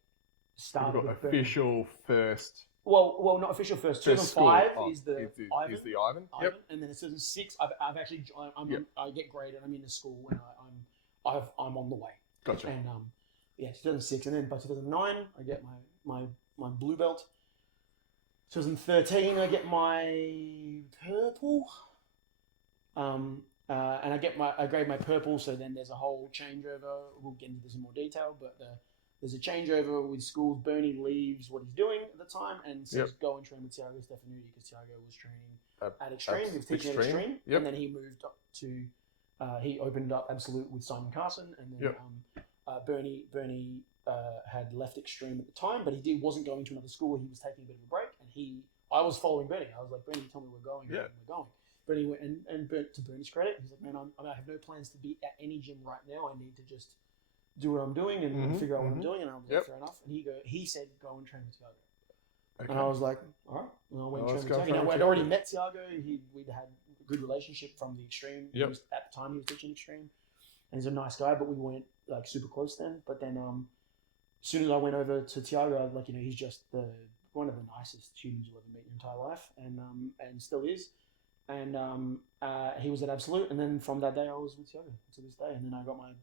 started You've got official first. Well, not official first. 2005 is the Ivan. Is the Ivan. Yep. And then in 2006, I've actually I get graded. I'm in the school when I'm on the way. Gotcha. And 2006, and then by 2009, I get my blue belt. 2013, I get my purple. And I grade my purple. So then there's a whole changeover. We'll get into this in more detail, but there's a changeover with schools. Bernie leaves what he's doing at the time and says, go and train with Tiago Stefanuti, because Tiago was training at Extreme. He was teaching at Extreme. Yep. And then he moved up to, he opened up Absolute with Simon Carson. And then Bernie had left Extreme at the time, but he wasn't going to another school. He was taking a bit of a break. And I was following Bernie. I was like, Bernie, tell me we're going. Yeah. We're going. Bernie went, and to Bernie's credit, he's like, man, I have no plans to be at any gym right now. I need to just do what I'm doing and figure out what I'm doing, and I'm like, fair enough. And he said, go and train with Tiago. Okay. And I was like, all right. And I went and trained with Tiago. Now, I'd already met Tiago. We'd had a good relationship from the Extreme. Yep. At the time, he was teaching Extreme. And he's a nice guy, but we weren't like super close then. But then as soon as I went over to Tiago, he's just one of the nicest students you'll ever meet in your entire life, and still is. And he was at Absolute, and then from that day I was with Tiago to this day. And then I got my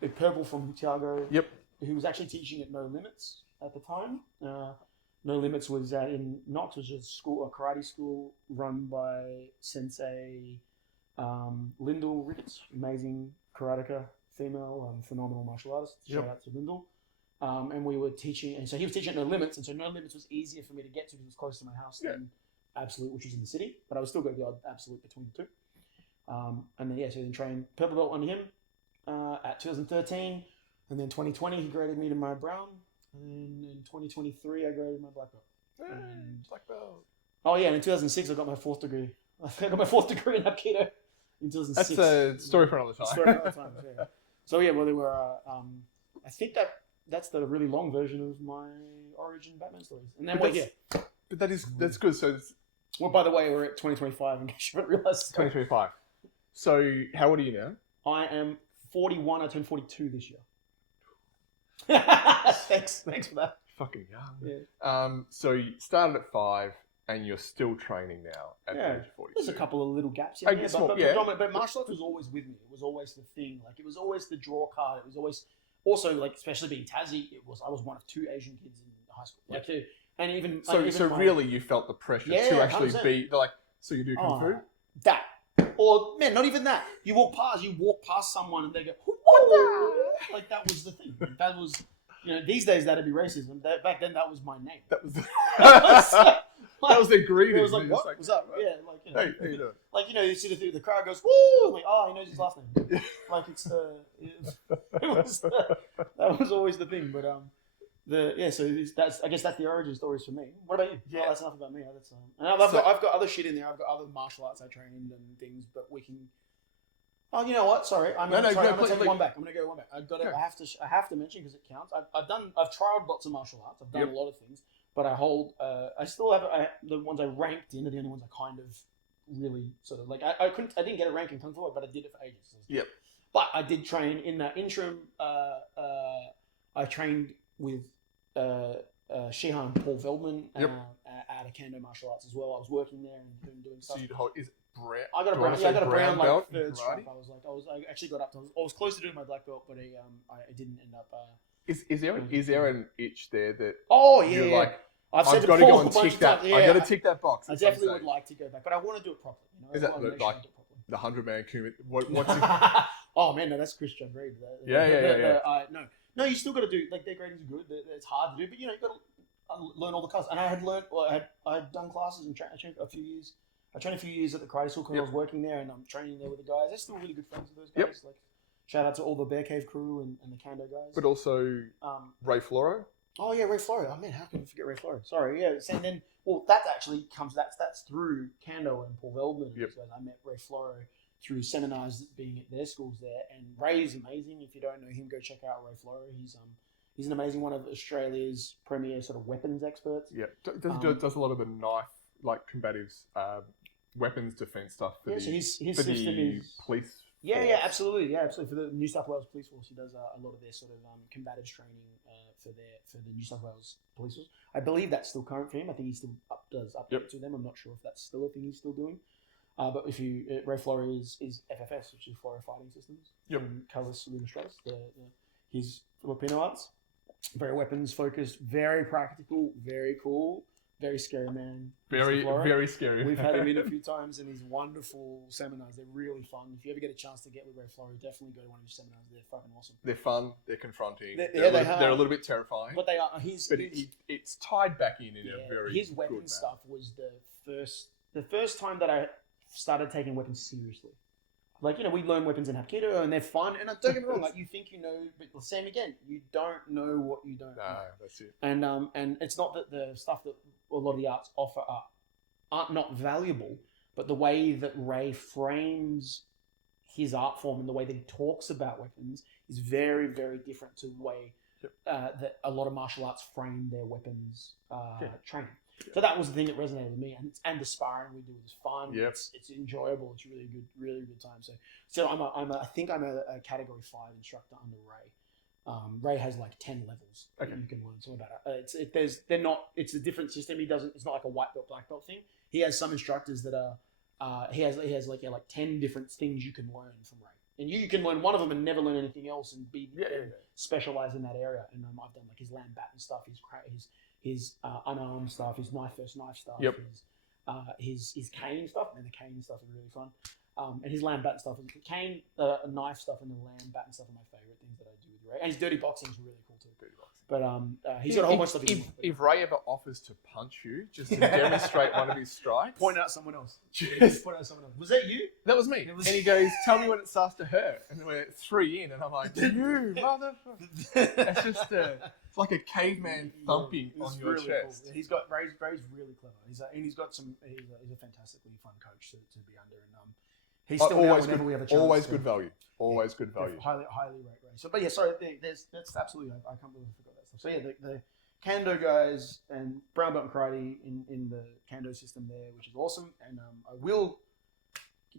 big purple from Tiago, who was actually teaching at No Limits at the time. No Limits was in Knox, which is a karate school run by Sensei Lyndall Ricketts, amazing karateka, female, phenomenal martial artist. Shout out to Lyndall. And we were teaching, and so he was teaching at No Limits, and so No Limits was easier for me to get to because it was close to my house than Absolute, which is in the city, but I was still going to the odd Absolute between the two. And then so then trained purple belt under him at 2013, and then 2020 he graded me to my brown, and in 2023 I graded my black belt. Black belt. Oh yeah, and in 2006 I got my fourth degree. I got my fourth degree in Aikido in 2006. That's a story for another time. So yeah, well there were. I think that's the really long version of my origin Batman stories, and then But that's good. So. Well, by the way, we're at 2025, in case you haven't realised. 2025. So, how old are you now? I am 41. I turned 42 this year. Thanks for that. Fucking young. Yeah. So, you started at 5, and you're still training now at the age of 42. There's a couple of little gaps here. But martial arts was always with me. It was always the thing. It was always the draw card. It was always... Also, especially being Tassie, I was one of 2 Asian kids in high school. And even really you felt the pressure to actually 100%. Be so you do kung fu? That. Or man, not even that. You walk past someone and they go, what the? That was the thing. That was these days that'd be racism. Back then that was my name. That was that was their greeting. It was like, what? What's up? Yeah, hey, how you doing? You see the crowd goes, woo! I'm like, he knows his last name. That was always the thing. But so I guess that's the origin stories for me. What about you? Yeah, that's enough about me. And I've got other shit in there. I've got other martial arts I trained and things, but we can. Oh, you know what? Sorry, I'm gonna take one back. I'm gonna go one back. I have to mention because it counts. I've tried lots of martial arts. I've done a lot of things, but I still have the ones I ranked in are the only ones I kind of really sort of I didn't get a rank in Kung Fu, but I did it for ages. Yep. But I did train in that interim. I trained with Shihan and Paul Veldman at Akando Martial Arts as well. I was working there and doing stuff. So you'd hold, is it brown? I got a brown belt third stripe. I actually got up to. I was close to doing my black belt, but I didn't end up. Is there an itch there that? Oh yeah. You're like, I've got to go and tick that. I got to tick that box. I definitely would like to go back, but I want to do it properly. Is that like the 100-man Kumite? What's Oh man, no, that's Chris John Reed. No, you still got to do their gradings are good. It's hard to do, but you got to learn all the classes. And I had learned. I had done classes and I trained a few years. I trained a few years at the karate school because I was working there, and I'm training there with the guys. They're still really good friends with those guys. Shout out to all the Bear Cave crew and the Kando guys. But also Ray Floro. Oh yeah, Ray Flores. Oh man, how can we forget Ray Flores? Sorry, yeah. And then, well, that actually comes. That's through Kando and Paul Veldman. Yep. So I met Ray Flores through seminars being at their schools there. And Ray's amazing. If you don't know him, go check out Ray Flores. He's an amazing one of Australia's premier sort of weapons experts. Yeah, does a lot of the knife, like combative weapons defense stuff for Yeah, the so his for system the is police. yeah, force. yeah, absolutely, yeah, absolutely. For the New South Wales Police Force, he does a lot of their sort of combative training for the New South Wales Police Force. I believe that's still current for him. I think he still does updates with them. I'm not sure if that's still a thing he's still doing. But if you Ray Flores is FFS, which is Florida Fighting Systems. Yep. From Carlos Lunastralis, his Filipino arts. Very weapons focused, very practical, very cool, very scary man. Very, Mr. Flora. very scary. We've had him in a few times in his wonderful seminars. They're really fun. If you ever get a chance to get with Ray Flora, definitely go to one of his seminars. They're fucking awesome. They're fun. They're confronting. They're a little bit terrifying. But they are. It's tied back in a very his weapon good stuff was the first time that I started taking weapons seriously. Like, we learn weapons in Hapkido and they're fun. And don't get me wrong, like, you think you know, but same again, you don't know what you don't know. No, that's it. And it's not that the stuff that a lot of the arts offer aren't not valuable, but the way that Ray frames his art form and the way that he talks about weapons is very, very different to the way that a lot of martial arts frame their weapons training. So that was the thing that resonated with me, and the sparring we do is fun. Yep. It's enjoyable. It's really good time. So I think I'm a category 5 instructor under Ray. Ray has like 10 levels that you can learn something about it. It's a different system. It's not like a white belt black belt thing. He has some instructors that are he has like 10 different things you can learn from Ray, and you can learn one of them and never learn anything else and be specialize in that area. And I've done like his land baton stuff, his unarmed stuff, his knife versus knife stuff, his cane stuff, and the cane stuff is really fun. And his land baton stuff, cane, knife stuff, and the land baton stuff are my favorite things that I do with Ray. And his dirty boxing is really cool too. But he's got a whole bunch of stuff. If Ray ever offers to punch you just to demonstrate one of his strikes, point out someone else. Point out someone else. Was that you? That was me. And he goes, "Tell me when it starts to hurt." And we're 3 in, and I'm like, "You motherfucker!" It's just it's like a caveman thumping on your really chest. Cool. He's got Ray's really clever. He's a fantastically fun coach to be under, and he's still always whenever good. we have a chance. Always good value. Always good value. Highly rate Ray. So, but yeah, sorry. That's absolutely. I can't believe I forgot that stuff. So yeah, the Kando guys and brown belt and karate in the Kando system there, which is awesome, and I will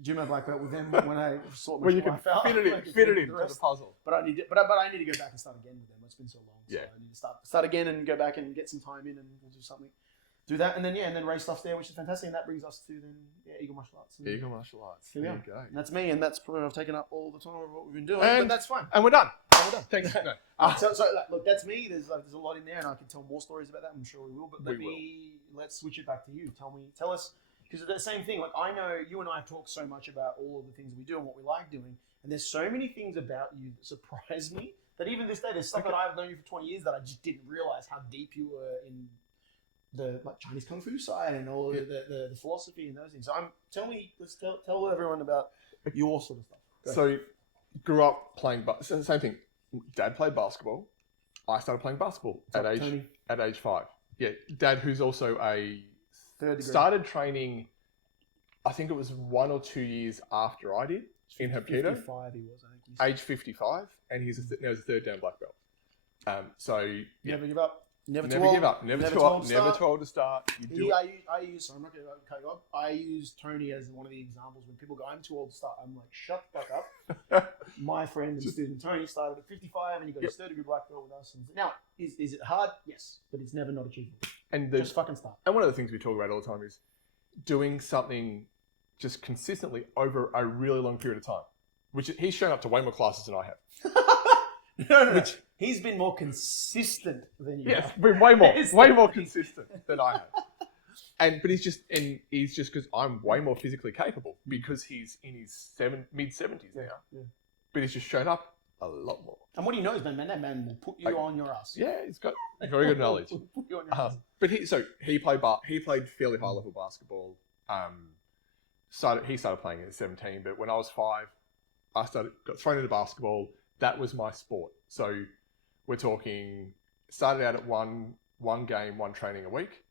do my black belt with them when I sort my When you can life out. fit it into the puzzle. But I need to go back and start again with them. It's been so long. So Yeah. I need to start again and go back and get some time in, and we'll do something. Do that, and then Ray stuff's there, which is fantastic, and that brings us to Eagle Martial Arts. And Eagle Martial Arts. Here we There are. you go. And that's me, and that's probably I've taken up all the time of what we've been doing, And- but that's fine. And we're done. We're done. Thanks. No. So look, that's me. There's a lot in there, and I can tell more stories about that. I'm sure we will. But let's switch it back to you. Tell us, because it's the same thing. Like, I know you and I have talked so much about all of the things we do and what we like doing, and there's so many things about you that surprise me. That even this day, there's stuff that I've known you for 20 years that I just didn't realize how deep you were in the Chinese kung fu side and all the philosophy and those things. So let's tell everyone about your sort of stuff. So, grew up playing. Same thing. Dad played basketball. I started playing basketball at age 5. Yeah, Dad, who's also a third degree, started training. I think it was 1 or 2 years after I did in Hapkido. 55 he was, I think. Age 55, and he's now he's a 3rd dan black belt. So yeah. Never give up. Never give up. Never too old to start. You do it. I use. Sorry, I'm not going to cut you off. I use Tony as one of the examples when people go, "I'm too old to start." I'm like, "Shut the fuck up." My friend and student Tony started at 55, and he got his 3rd degree black belt with us. And now, is it hard? Yes, but it's never not achievable. And just fucking start. And one of the things we talk about all the time is doing something just consistently over a really long period of time. Which he's shown up to way more classes than I have. No. He's been more consistent than you. Yes, been way more consistent than I have. But he's just because I'm way more physically capable because he's in his mid-70s now. Yeah. But he's just shown up a lot more. And what he knows, man, that man will put you on your ass. Yeah, he's got very good knowledge. Put you on your ass. But he played fairly high level basketball. He started playing at 17, but when I was 5, got thrown into basketball. That was my sport. So we're talking started out at one game, one training a week.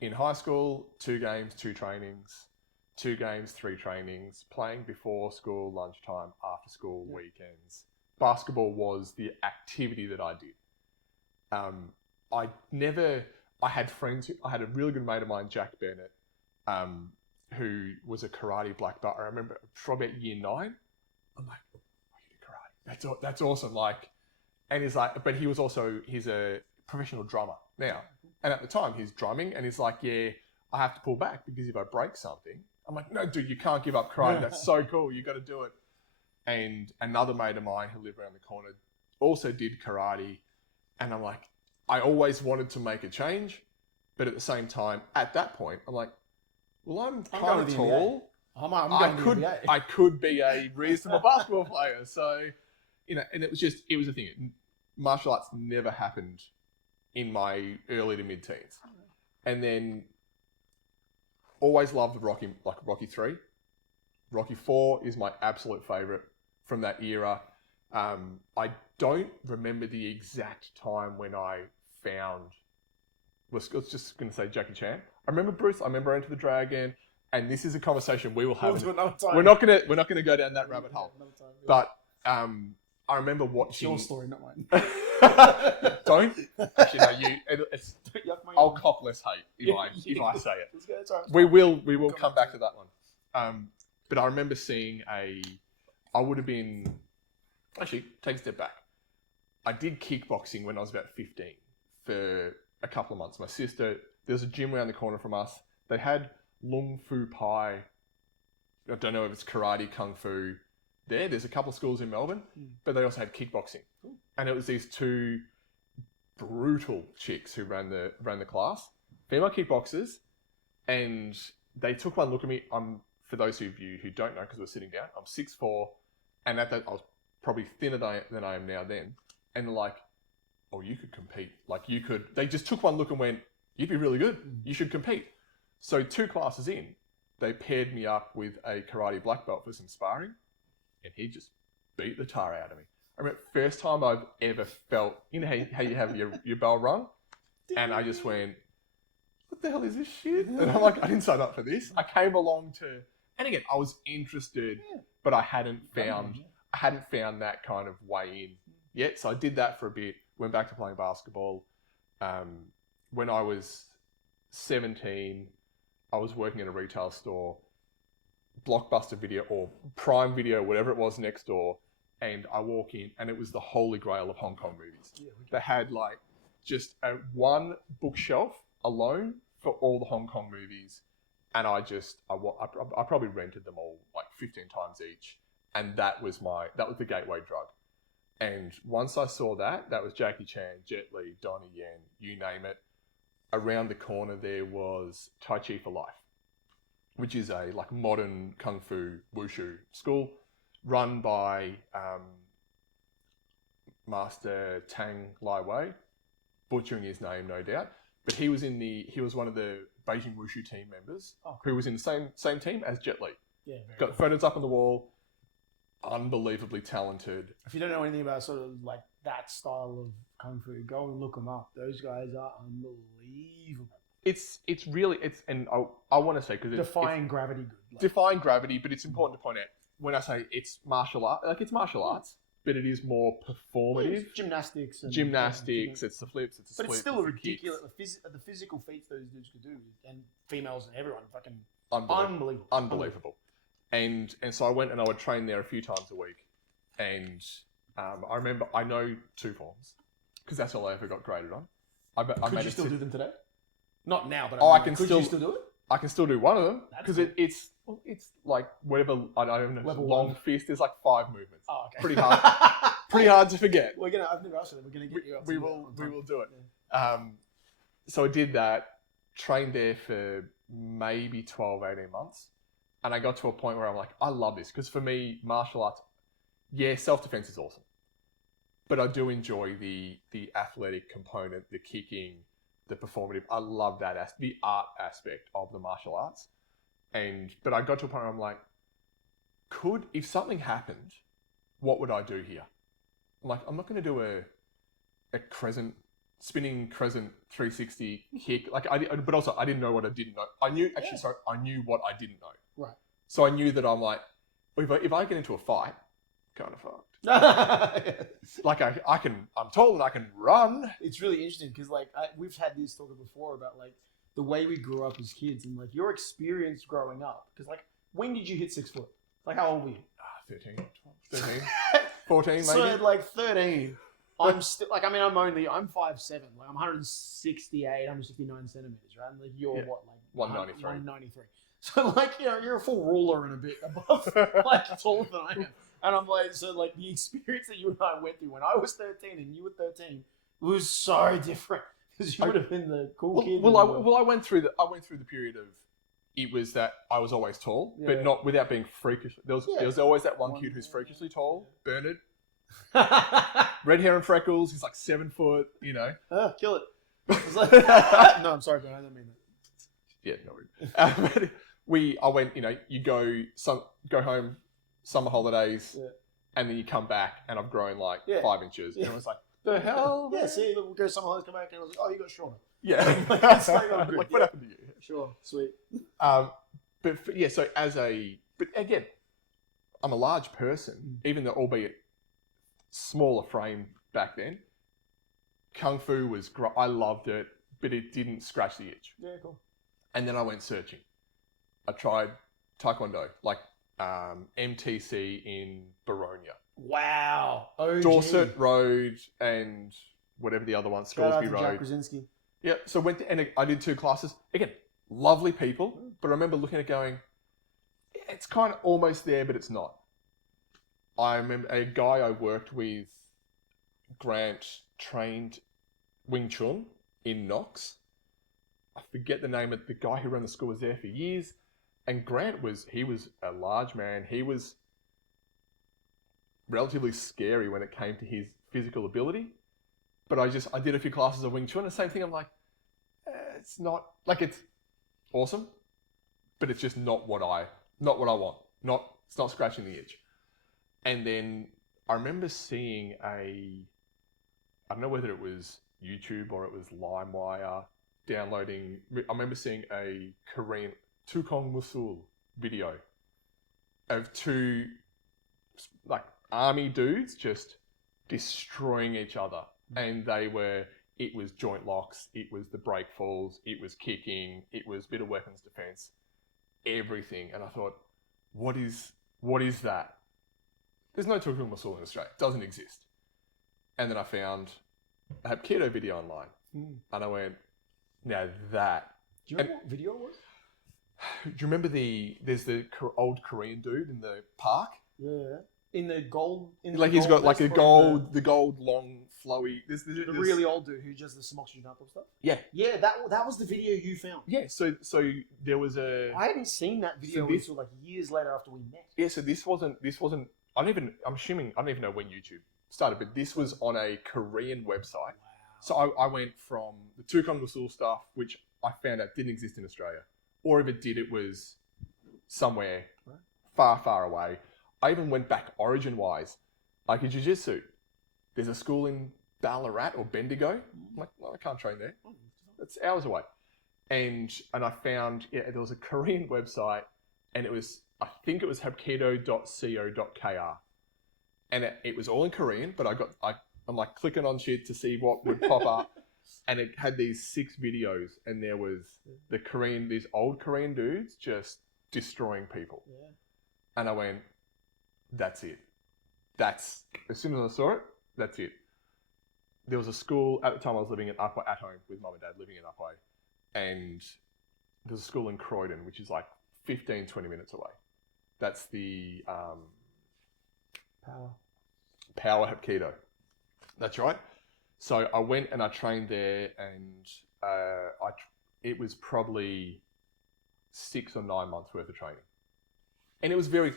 In high school, 2 games, 2 trainings, 2 games, 3 trainings, playing before school, lunchtime, after school, weekends. Basketball was the activity that I did. I had friends, I had a really good mate of mine, Jack Bennett, who was a karate black belt. I remember for about year 9, I'm like, oh, you do karate. That's awesome. Like, and he's like, but he's a professional drummer now. And at the time he's drumming and he's like, yeah, I have to pull back because if I break something, I'm like, no, dude, you can't give up karate. That's so cool. You got to do it. And another mate of mine who lived around the corner also did karate. And I'm like, I always wanted to make a change. But at the same time, at that point, I'm like, well, I'm kind of tall. I could be a reasonable basketball player. So, and it was a thing. Martial arts never happened in my early to mid-teens. And then always loved Rocky 3. Rocky 4 is my absolute favourite from that era. I don't remember the exact time when I found, let's just going to say Jackie Chan. I remember Bruce, I remember Enter the Dragon, and this is a conversation we will have. We're not going to go down that rabbit hole. But I remember watching. It's your story, not mine. Don't. Actually, no. I'll cop less hate if I say it. We will come back to that one. But I remember seeing I would have been. Actually, take a step back. I did kickboxing when I was about 15 for a couple of months. My sister, there was a gym around the corner from us. They had Lung Fu Pai. I don't know if it's karate, kung fu. There's a couple of schools in Melbourne, but they also had kickboxing. And it was these 2 brutal chicks who ran the class, female kickboxers, and they took one look at me. For those of you who don't know, because we're sitting down, I'm 6'4", and at that I was probably thinner than I am now then. And they're like, oh, you could compete. Like you could. They just took one look and went, you'd be really good. You should compete. So 2 classes in, they paired me up with a karate black belt for some sparring, and he just beat the tar out of me. I remember first time I've ever felt, how you have your bell rung, and I just went, what the hell is this shit? And I'm like, I didn't sign up for this. I came along to, and again, I was interested, but I hadn't found that kind of way in yet. So I did that for a bit, went back to playing basketball. When I was 17, I was working in a retail store, Blockbuster Video or Prime Video, whatever it was next door, and I walk in and it was the holy grail of Hong Kong movies. They had like just one bookshelf alone for all the Hong Kong movies, and I probably rented them all like 15 times each, and that was the gateway drug. And once I saw that was Jackie Chan, Jet Li, Donnie Yen, you name it. Around the corner there was Tai Chi for Life, which is a like modern kung fu wushu school run by Master Tang Lai Wei, butchering his name no doubt, but he was one of the Beijing Wushu team members who was in the same team as Jet Li. Yeah, got photos up on the wall. Unbelievably talented. If you don't know anything about sort of like that style of kung fu, go and look them up. Those guys are unbelievable. And I want to say, because defying gravity, defying gravity, but it's important to point out when I say it's martial art, like it's martial arts, but it is more performative. It's gymnastics. It's the flips, it's the splits. But it's still ridiculous. The physical feats those dudes could do, and females and everyone, fucking unbelievable. And so I went and I would train there a few times a week. And I remember, I know 2 forms, because that's all I ever got graded on. Could you still do them today? Not now, but could you still do it? I can still do one of them, because it's like whatever, I don't know, long fist, there's like 5 movements. Oh, okay. Pretty hard to forget. I've never asked you that. We're going to get you up. We will do it. Yeah. So I did that, trained there for maybe 12, 18 months. And I got to a point where I'm like, I love this. Because for me, martial arts, self-defense is awesome. But I do enjoy the athletic component, the kicking, the performative. I love that, the art aspect of the martial arts. But I got to a point where I'm like, if something happened, what would I do here? I'm like, I'm not going to do a crescent spinning crescent 360 kick. Like but also I didn't know what I didn't know. I knew I knew what I didn't know. Right. So I knew that I'm like, if I get into a fight, kind of fucked. Like I'm tall and I can run. It's really interesting because like we've had this talk before about like the way we grew up as kids and like your experience growing up. Because like when did you hit 6 foot? Like how old were you? 13, 12, 13, 14 maybe. So at like 13, I'm still like I'm 5'7", like I'm 168, 169 centimeters, right? And like you're what, like 193. 193. So like you're a full ruler and a bit above, like taller than I am. And I'm like, so like the experience that you and I went through when I was 13 and you were 13 was so different because you would have been the cool kid. I went through the period of it was that I was always tall, but not without being freakish. There was always that one kid who's freakishly tall, Bernard, red hair and freckles. He's like 7 foot, you know. Kill it. No, I'm sorry, but I didn't mean that. Yeah, no worries. I went, you know, you go home summer holidays, and then you come back, and I've grown like 5 inches, and I was like, the hell? Yeah, see, we'll go summer holidays, come back, and I was like, oh, you got shorter. Yeah. Like, what happened to you? Sure, sweet. But again, I'm a large person, even though albeit smaller frame back then. Kung Fu was great. I loved it, but it didn't scratch the itch. Yeah, cool. And then I went searching. I tried Taekwondo, like MTC in Baronia. Wow. OG. Dorset Road and whatever the other one, Scoresby Road. Jack Krasinski. Yeah, so and I did 2 classes. Again, lovely people, but I remember looking at it going, it's kind of almost there, but it's not. I remember a guy I worked with, Grant, trained Wing Chun in Knox. I forget the name of the guy who ran the school was there for years. And Grant he was a large man. He was relatively scary when it came to his physical ability. But I did a few classes of Wing Chun. The same thing, I'm like, it's not, like it's awesome, but it's just not what I want. It's not scratching the itch. And then I remember seeing I don't know whether it was YouTube or it was LimeWire, I remember seeing a Korean Tukong Musul video of 2 like army dudes just destroying each other. And it was joint locks, it was the break falls, it was kicking, it was a bit of weapons defense, everything. And I thought, what is that? There's no Tukong Musul in Australia. It doesn't exist. And then I found a Hapkido video online. And I went, now that... Do you remember what video it was? Do you remember there's the old Korean dude in the park? Yeah. In the gold... He's got like the gold long flowy... The really old dude who does the Samoxic Jump stuff? Yeah. Yeah, that was the video you found. Yeah, so there was a... I hadn't seen that video until like years later after we met. Yeah, so this wasn't... I'm assuming, I don't even know when YouTube started, but this was on a Korean website. Wow. So I went from the Tukong Musul stuff, which I found out didn't exist in Australia. Or if it did, it was somewhere far, far away. I even went back origin-wise, like in Jiu-Jitsu. There's a school in Ballarat or Bendigo. I'm like, well, I can't train there. It's hours away. And I found, there was a Korean website, and I think it was hapkido.co.kr. And it was all in Korean, but I'm like clicking on shit to see what would pop up. And it had these 6 videos, and there was these old Korean dudes just destroying people. Yeah. And I went, that's it. As soon as I saw it, that's it. There was a school, at the time I was living at home with mum and dad, living in Upwey. And there's a school in Croydon, which is like 15, 20 minutes away. That's the Power Hapkido. That's right. So I went and I trained there, and it was probably 6 or 9 months worth of training. And it was very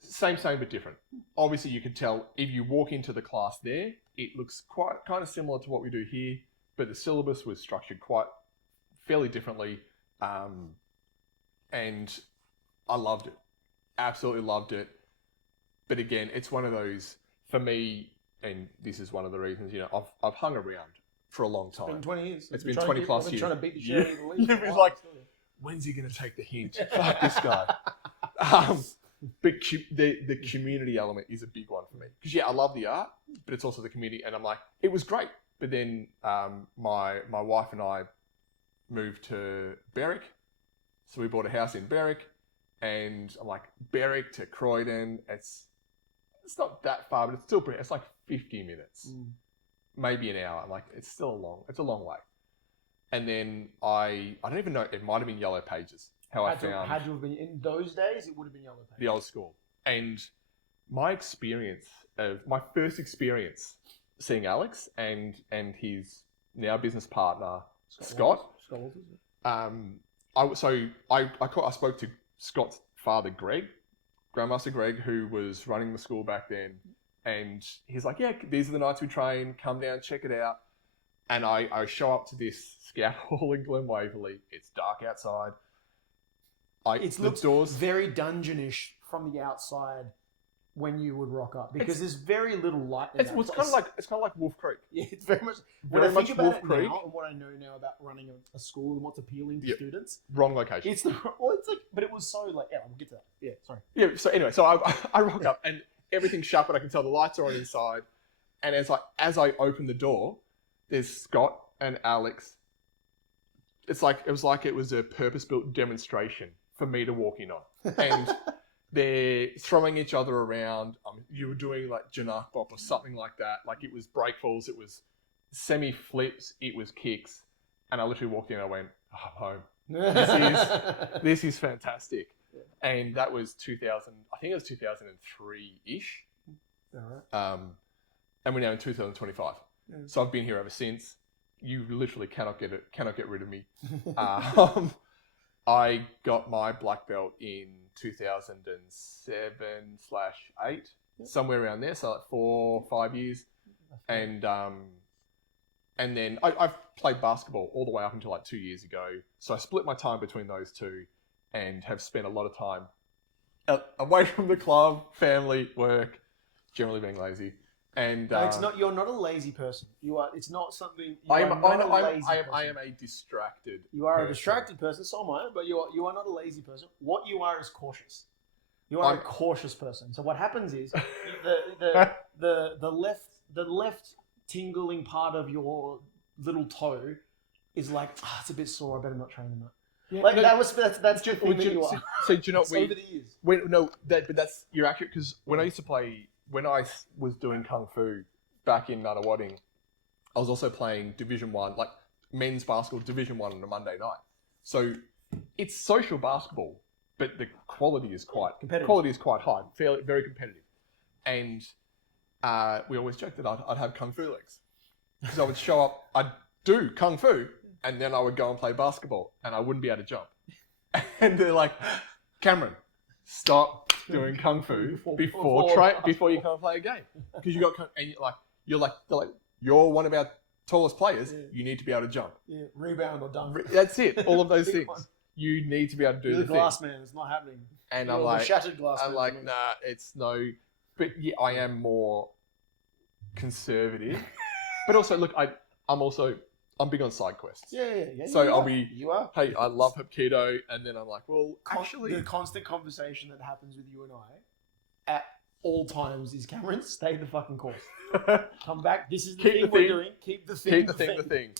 same but different. Obviously, you could tell if you walk into the class there, it looks quite kind of similar to what we do here, but the syllabus was structured quite fairly differently. And I loved it. Absolutely loved it. But again, it's one of those, for me, and this is one of the reasons, I've hung around for a long time. It's been 20 years. It's been 20 plus years. Trying to beat the shit out of the league. It was like, when's he going to take the hint? Fuck this guy. But the community element is a big one for me. Because, I love the art, but it's also the community. And I'm like, it was great. But then my wife and I moved to Berwick. So we bought a house in Berwick. And I'm like, Berwick to Croydon, it's not that far, but it's still pretty, it's like 50 minutes. Maybe an hour. I'm like, it's a long way. And then I don't even know, it might have been Yellow Pages. Had you have been in those days, it would have been Yellow Pages. The old school. And my first experience seeing Alex and his now business partner, Scott. I spoke to Scott's father, Grandmaster Greg, who was running the school back then. And he's like, yeah, these are the nights we train. Come down, check it out. And I show up to this scout hall in Glen Waverley. It's dark outside. It looks very dungeonish from the outside when you would rock up because there's very little light. It's kind of like Wolf Creek. Yeah, it's very much. When I think about it now, and what I know now about running a school and what's appealing to students, wrong location. It's like, but it was so like, yeah, we'll get to that. Yeah, sorry. Yeah. So anyway, I rock up and everything's sharp, and I can tell the lights are on inside. And as I open the door, there's Scott and Alex. It was a purpose-built demonstration for me to walk in on, and they're throwing each other around. You were doing like Janark Bop or something like that. Like it was break falls, it was semi flips, it was kicks, and I literally walked in and I went, oh, I'm home. This is fantastic. Yeah. And that was 2000. I think it was 2003-ish. All right. And we're now in 2025. Yeah. So I've been here ever since. You literally cannot get rid of me. I got my black belt in 2007/8, somewhere around there. So like 4 or 5 years, and then I've played basketball all the way up until like 2 years ago. So I split my time between those two, and have spent a lot of time away from the club, family, work, generally being lazy. And you're not a lazy person. You are. It's not something. I am a distracted. You are a distracted person. So am I. But you are not a lazy person. What you are is cautious. You are a cautious person. So what happens is the left tingling part of your little toe is like, it's a bit sore. I better not train tonight. Yeah, that's just the thing that you are. So do you know over the years? But that's you're accurate because when I used to play. When I was doing Kung Fu back in Nunawading, I was also playing Division 1, like men's basketball Division 1 on a Monday night. So it's social basketball, but the quality is quite high, very competitive. And we always joked that I'd have Kung Fu legs. Because I would show up, I'd do Kung Fu, and then I would go and play basketball, and I wouldn't be able to jump. And they're like, Cameron, stop doing Kung Fu before you come and play a game. Because you're one of our tallest players. Yeah. You need to be able to jump. Yeah, rebound or dunk. That's it. All of those things. You need to be able to do the glass man. It's not happening. And I'm like, shattered glass. I'm like, nah, it's no. But yeah, I am more conservative. But also, look, I'm big on side quests. Yeah. So you are. Hey, I love Hapkido, and then I'm like, well, actually, the constant conversation that happens with you and I at all times is, Cameron, stay the fucking course. Come back. This is the thing we're doing. Keep the thing the thing. Keep the thing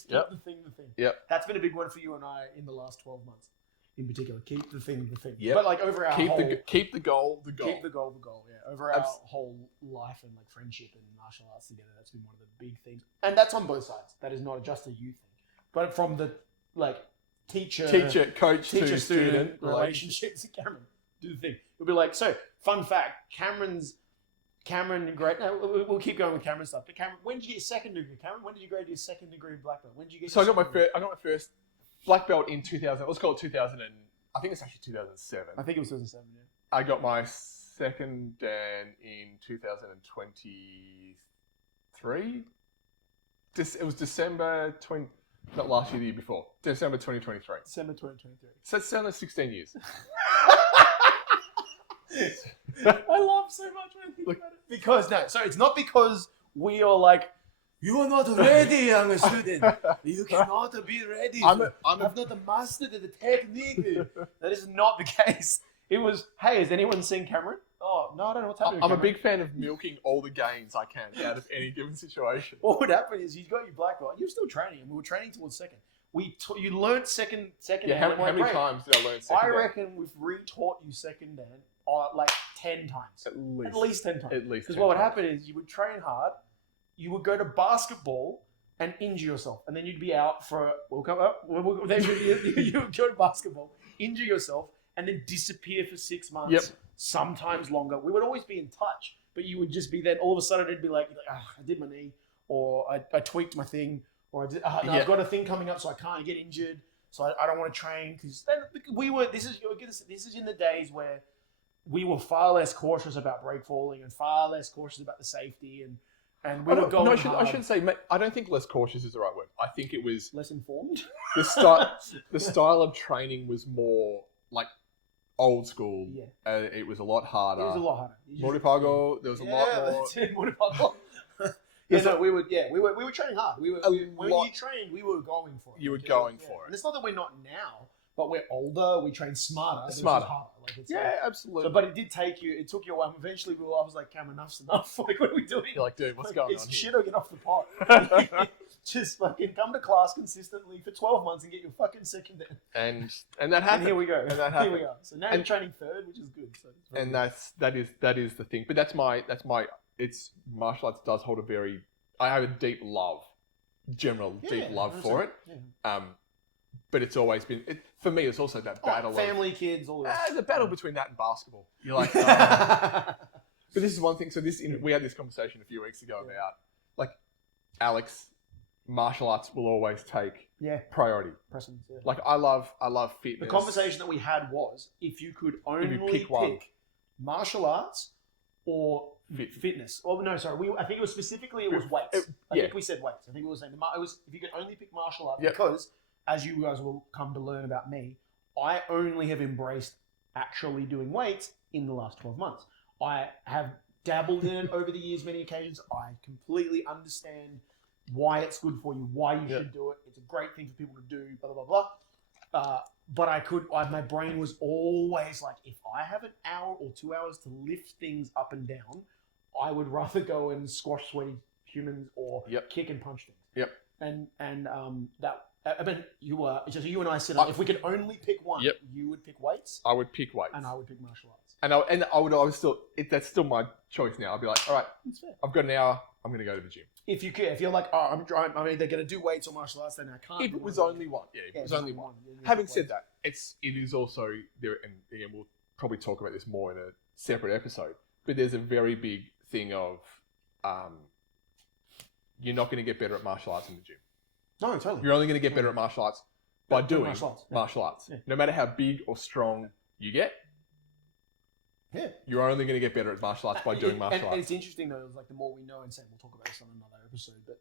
the thing. Yep. That's been a big one for you and I in the last 12 months, in particular. Keep the thing the thing. Yep. But like over our keep the goal. Keep the goal the goal. Yeah. Over our whole life and like friendship and martial arts together, that's been one of the big things, and that's on both sides. That is not just a you thing, but from the like teacher coach to student relationships. Cameron, do the thing. It'll be like, so fun fact: Cameron, great. No, we'll keep going with Cameron stuff. But Cameron, when did you get your second degree? Cameron, when did you grade your second degree black belt? When did you get? So I got my first black belt in 2000. Let's call it 2000. I think it's actually 2007. I think it was 2007. Yeah. I got my second Dan in 2023. It was December 20. Not last year, the year before. December 2023. December 2023. So it's only 16 years. I laugh so much when I think about it. Because, no, so it's not because we are like You are not ready, young student. You cannot be ready. I'm I've not mastered the technique. That is not the case. It was, hey, has anyone seen Cameron? Oh, no, I don't know what's happening. I'm a big fan of milking all the gains I can out of any given situation. What would happen is you got your black belt. You're still training, and we were training towards second. You learnt second. Yeah, how many times did I learn second? I reckon we've retaught you second dan like 10 times. At least 10 times. At least. Because what would happen is you would train hard, you would go to basketball and injure yourself, and then you'd be out for then you would go to basketball, injure yourself, and then disappear for 6 months. Yep. Sometimes longer. We would always be in touch, but you would just be then all of a sudden it'd be like I did my knee, or I tweaked my thing, or I've got a thing coming up, so I can't get injured, so I don't want to train because then we were. This is in the days where we were far less cautious about break falling and far less cautious about the safety and we were going I should say, I don't think less cautious is the right word. I think it was less informed. The style of training was more like old school. Yeah. It was a lot harder. It was a lot harder. Moripago, there was a lot more. Moripago. We were training hard. When you trained, we were going for it. You were going for it. And it's not that we're not now, but we're older. We train smarter. Smarter. Harder. Absolutely. But it took you a while. Eventually, I was like, Cam, enough's enough. Like, what are we doing? You're like, dude, what's going on It's here? shit or get off the pot. Just fucking come to class consistently for 12 months and get your fucking second dan. And that happened. And here we go. And that happened. Here we are. So now you're training third, which is good. So and that is the thing. But that's my it's martial arts does hold a very, I have a deep love for it. Yeah. But it's always been, for me, it's also that battle family, kids, all that. the battle between that and basketball. You're like, but this is one thing. So we had this conversation a few weeks ago about, like, Alex, martial arts will always take priority. Precedence, yeah. Like, I love fitness. The conversation that we had was, if you could only pick martial arts or fitness. Oh, no, sorry. I think it was specifically, it was weights. I think we said weights. I think we were saying, it was, if you could only pick martial arts, because, as you guys will come to learn about me, I only have embraced actually doing weights in the last 12 months. I have dabbled in it over the years, many occasions. I completely understand why it's good for you, why you should do it. It's a great thing for people to do, blah, blah, blah, blah. But my brain was always like, if I have an hour or 2 hours to lift things up and down, I would rather go and squash sweaty humans or kick and punch things. Yep. And that, I mean, you and I said, if we could only pick one, you would pick weights. I would pick weights. And I would pick martial arts. And I would still, that's still my choice now. I'd be like, all right, I've got an hour, I'm going to go to the gym. If you care, if you're like, I'm either going to do weights or martial arts, then I can't. If it was only one. Yeah, if it was only one. Having said that, it is also there, and again, we'll probably talk about this more in a separate episode, but there's a very big thing of, you're not going to get better at martial arts in the gym. No, totally. You're only going to get better at martial arts by doing martial arts. Yeah. No matter how big or strong you get, you're only going to get better at martial arts by doing martial arts. And it's interesting though, like the more we know, and we'll talk about this on another episode, but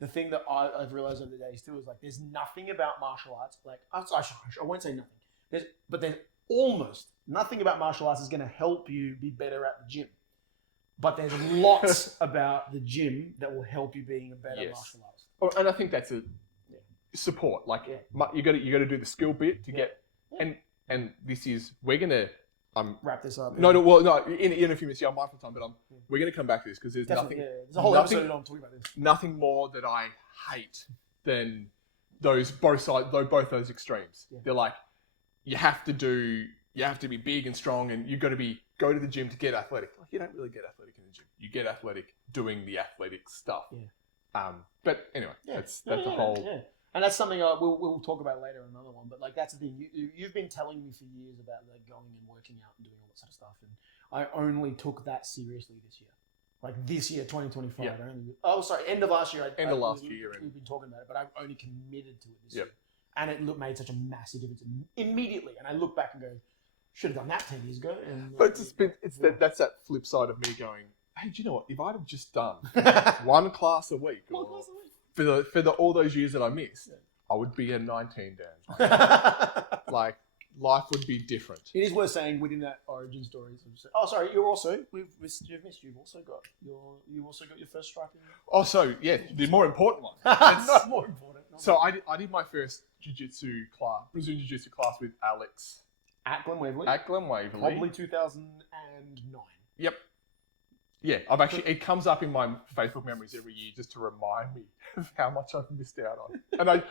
the thing that I've realized over the days too is like there's nothing about martial arts, like I won't say nothing. There's almost nothing about martial arts is going to help you be better at the gym. But there's lots about the gym that will help you being a better martial artist. Oh, and I think that's a support. Like you got to do the skill bit to get, and this is we're gonna wrap this up. In a few minutes. I'm mindful of time, but we're gonna come back to this because there's nothing. There's a whole episode on talking about this. Nothing more that I hate than both those extremes. Yeah. They're like you have to be big and strong, and you've got to go to the gym to get athletic. Like you don't really get athletic in the gym. You get athletic doing the athletic stuff. Yeah. But anyway, that's a whole. Yeah. And that's something we'll talk about later in another one. But like that's the thing. You've been telling me for years about like going and working out and doing all that sort of stuff, and I only took that seriously this year. Like this year, 2025. Yeah. End of last year. End of last year. We've been talking about it, but I've only committed to it this year. And it made such a massive difference immediately. And I look back and go, should have done that 10 years ago. And, but that's that flip side of me going, hey, do you know what? If I'd have just done one class a week, for all those years that I missed, I would be a 19 Dan. Like life would be different. It is worth saying within that origin story. Oh, sorry, you're also you've also got your first stripe in. Oh, so yeah, the more important one. Not more important. So I did my first jiu-jitsu class, Brazilian jiu-jitsu class with Alex at Glen Waverley. Probably 2009. Yep. Yeah, I've actually, it comes up in my Facebook memories every year just to remind me of how much I've missed out on. And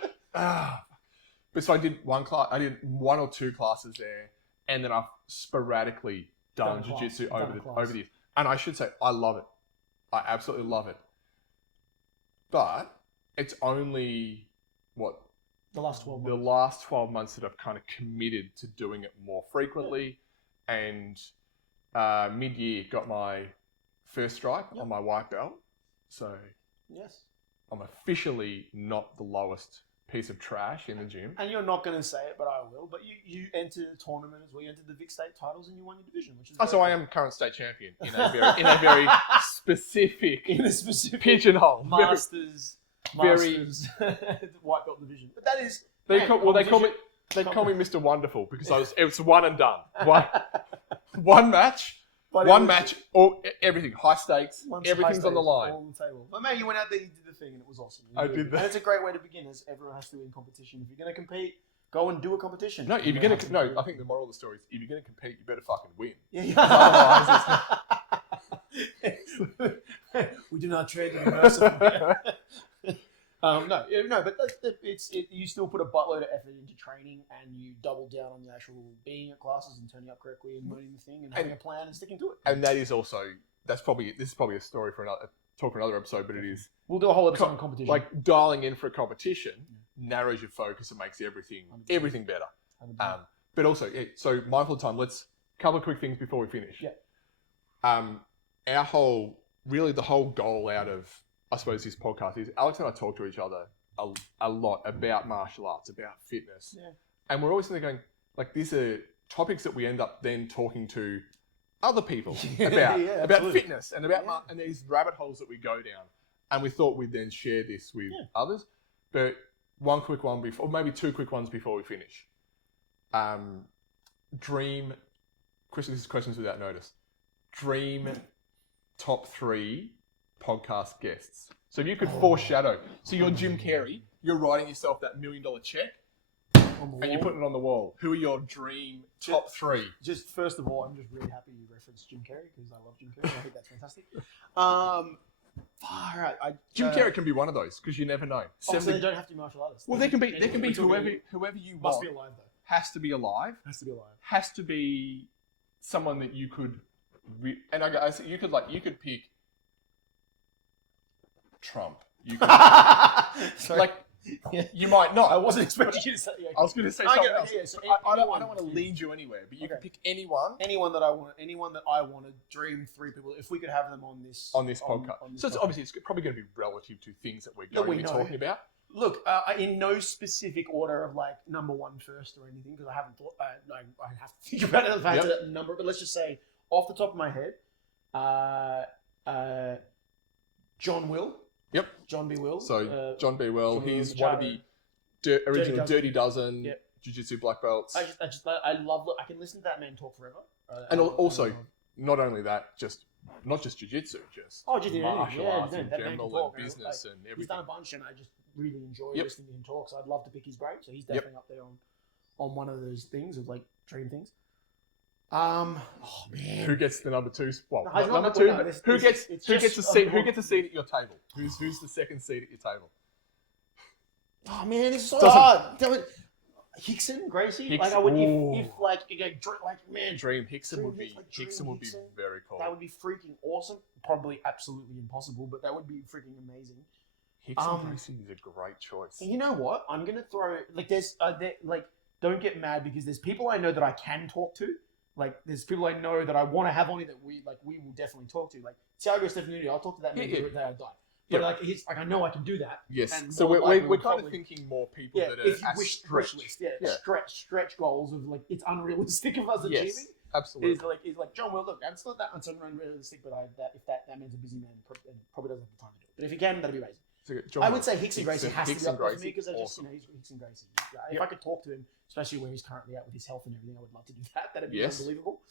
but so I did one or two classes there, and then I've sporadically done jiu-jitsu over the years. And I should say, I love it. I absolutely love it. But it's only, the last 12 months. The last 12 months that I've kind of committed to doing it more frequently. And mid-year got my first stripe on my white belt. So yes, I'm officially not the lowest piece of trash in the gym. And you're not going to say it, but I will. But you entered a tournament as well. You entered the Vic State titles and you won your division, which is so I am current state champion in a very specific pigeonhole. Masters white belt division. But that is they call me Mr. Wonderful because it was one and done. One match. All everything, high stakes, everything's on the line. All on the table. But man, you went out there, you did the thing, and it was awesome. I did that. And it's a great way to begin, as everyone has to in competition. If you're going to compete, go and do a competition. I think the moral of the story is if you're going to compete, you better fucking win. We do not trade the merciful. But you still put a buttload of effort into training, and you double down on the actual being at classes and turning up correctly and learning the thing and having a plan and sticking to it. And that is also this is probably a story for another episode, but it is we'll do a whole episode on competition. Like dialing in for a competition narrows your focus and makes everything better. But also, so mindful of time. Let's couple of quick things before we finish. Yeah. The whole goal out of, I suppose, this podcast is Alex and I talk to each other a lot about martial arts, about fitness. Yeah. And we're always going, like, these are topics that we end up then talking to other people about fitness and about and these rabbit holes that we go down. And we thought we'd then share this with others. But one quick one before, or maybe two quick ones before we finish. This is questions without notice. Dream top 3 podcast guests. So if you could foreshadow. So you're Jim Carrey, you're writing yourself that $1 million check, and you're putting it on the wall. Who are your dream top 3? Just first of all, I'm just really happy you referenced Jim Carrey because I love Jim Carrey. I think that's fantastic. Far out. Jim Carrey can be one of those because you never know. So they don't have to be martial artists. Well, they can be whoever you want. Must be alive though. Has to be alive. Has to be someone that you could. You could pick Trump. You could, you might not. I wasn't expecting you to say. I was going to say something else. So I don't want to lead you anywhere, but you can pick anyone. Anyone that I want to dream 3 people. If we could have them on this podcast. So it's probably going to be relative to things that we're going to be talking about. Look, in no specific order of like number 1 first or anything because I haven't thought. I have to think about it. I've had to number, but let's just say off the top of my head, John Will. Yep. John B. Will. So John B. Will, he's one of the original Dirty Dozen Jiu-Jitsu black belts. I love. I can listen to that man talk forever. And also, not only that, not just Jiu-Jitsu, just martial arts in general and business and everything. He's done a bunch, and I just really enjoy listening to him talk. So I'd love to pick his brain. So he's definitely up there on one of those things of like dream things. Oh man, who gets the number 2? Well, no, number 2. No, who gets a seat? Who gets a seat at your table? Who's the second seat at your table? Oh man, it's so hard. Hickson, Gracie. Hickson. Like I would, Dream Hickson would be very cool. That would be freaking awesome. Probably absolutely impossible, but that would be freaking amazing. Hickson Gracie is a great choice. You know what? I'm gonna throw don't get mad because there's people I know that I can talk to. Like, there's people I know that I want to have on it that we will definitely talk to. Like, Thiago Stefanuti, I'll talk to that man the day I die. But I know I can do that. Yes. So we're kind of thinking more people that are stretch list. Stretch goals of like it's unrealistic of us achieving. Absolutely. Is like John. Well, look, it's not that unrealistic, but if that man's a busy man, probably doesn't have the time to do it. But if he can, that'd be amazing. So John I Will. would say Hicks and Gracie has to Hicks be and up there for Gracie, me because awesome. he's Hicks and Gracie. If Yep. I could talk to him, especially where he's currently at with his health and everything, I would love to do that. That'd be Yes. unbelievable.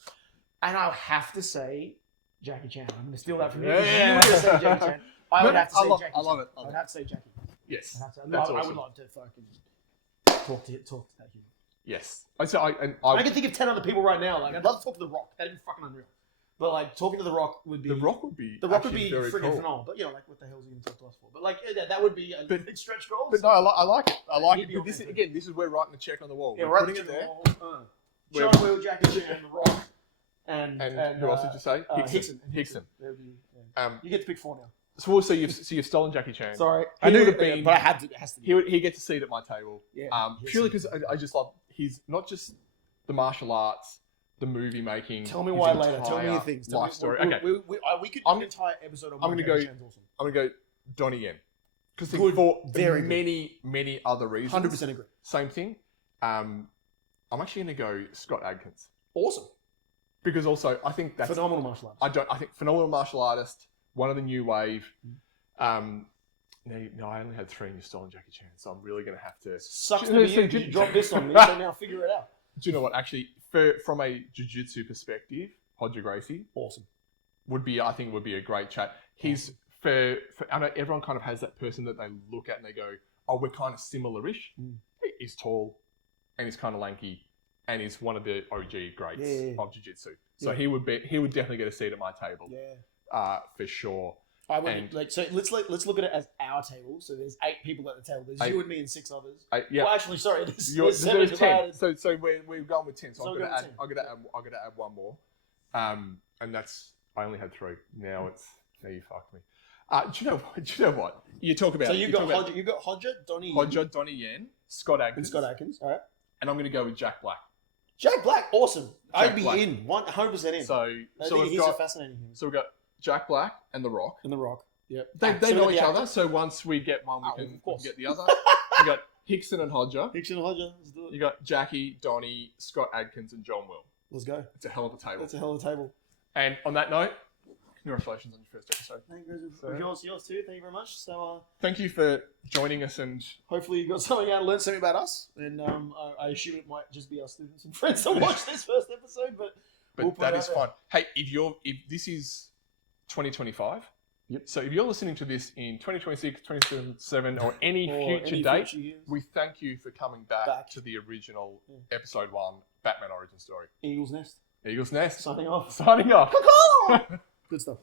And I'll have to say Jackie Chan. I'm going to steal that from you. Yeah. You were going to say Jackie Chan. I would have to say Jackie Chan. I love it. I would have to say Jackie. Yes, I'd have to, that's I awesome. would love to fucking talk to that human. Yes, I can think of 10 other people right now. Like I'd love to talk to The Rock. That'd be fucking unreal. But like talking to The Rock would be The Rock would be freaking very cool. phenomenal. But you know, like what the hell is he going to talk to us for? But like that would be a big stretch goal. But no, I like it. I like He'd it. be But on this there, is, again, this is where writing the check on the wall. Yeah, We're right. putting it there. John Will, Jackie Chan, The Rock, and who else did you say? Hickson. Hickson. That'd be, yeah. You get to pick 4 now. So you've stolen Jackie Chan. Sorry, I knew it would have been, but I had to. It has to be. He gets a seat at my table. Yeah, purely because I just love he's not just the martial arts, the movie making. Tell me his why later. Tell me entire your things. Life story. We, Okay, we could do an entire episode on I'm gonna go. Jackie Chan's awesome. I'm gonna go Donnie Yen because Good, very many other reasons. 100% agree. Same thing. I'm actually gonna go Scott Adkins Awesome. because also I think that's Phenomenal martial arts. I think phenomenal martial artist, one of the new wave. No, I only had 3 and you've stolen Jackie Chan, so I'm really going to have to... Sucks Do to you be know- you. do You you- drop this on me, so now figure it out. Do you know what? Actually, from a jiu-jitsu perspective, Hodger Gracie Awesome. would be a great chat. He's I know everyone kind of has that person that they look at and they go, "Oh, we're kind of similar-ish." He's tall, and he's kind of lanky, and he's one of the OG greats of jiu-jitsu. So he would definitely get a seat at my table. Yeah. For sure. I would so let's look at it as our table. So there's 8 people at the table. There's you and me and 6 others. Yeah. Well, actually, sorry, there's There's 7 because I 10. added- So we're going with 10. So, So I'm we're gonna going with add 10. add one more. And that's I only had 3. Now you fucked me. Do you know what? You talk about So you got Hodger, Donnie Yen, Hodger, Donnie Yen, Scott Adkins. and Scott Adkins. All right. And I'm gonna go with Jack Black. Jack Black, awesome. I'd be Black. in 100% in. So I think he's a fascinating human. we've got Jack Black and The Rock. And The Rock. Yep. They know each other, so once we get one, we can get the other. You got Hickson and Hodger. Hickson and Hodger. Let's do it. You got Jackie, Donnie, Scott Adkins, and John Will. Let's go. It's a hell of a table. That's a hell of a table. And on that note, congratulations on your first episode. Thank you, yours too. Thank you very much. So Thank you for joining us, and hopefully you got something out and learned something about us. And I assume it might just be our students and friends that watch this first episode, but we'll put that it is out fine. Hey, if this is 2025, so if you're listening to this in 2026, 2027, or any future date, years. we thank you for coming back to the original episode 1, Batman Origin Story. Eagle's Nest. Eagle's Nest. Signing off. Signing off. Good stuff.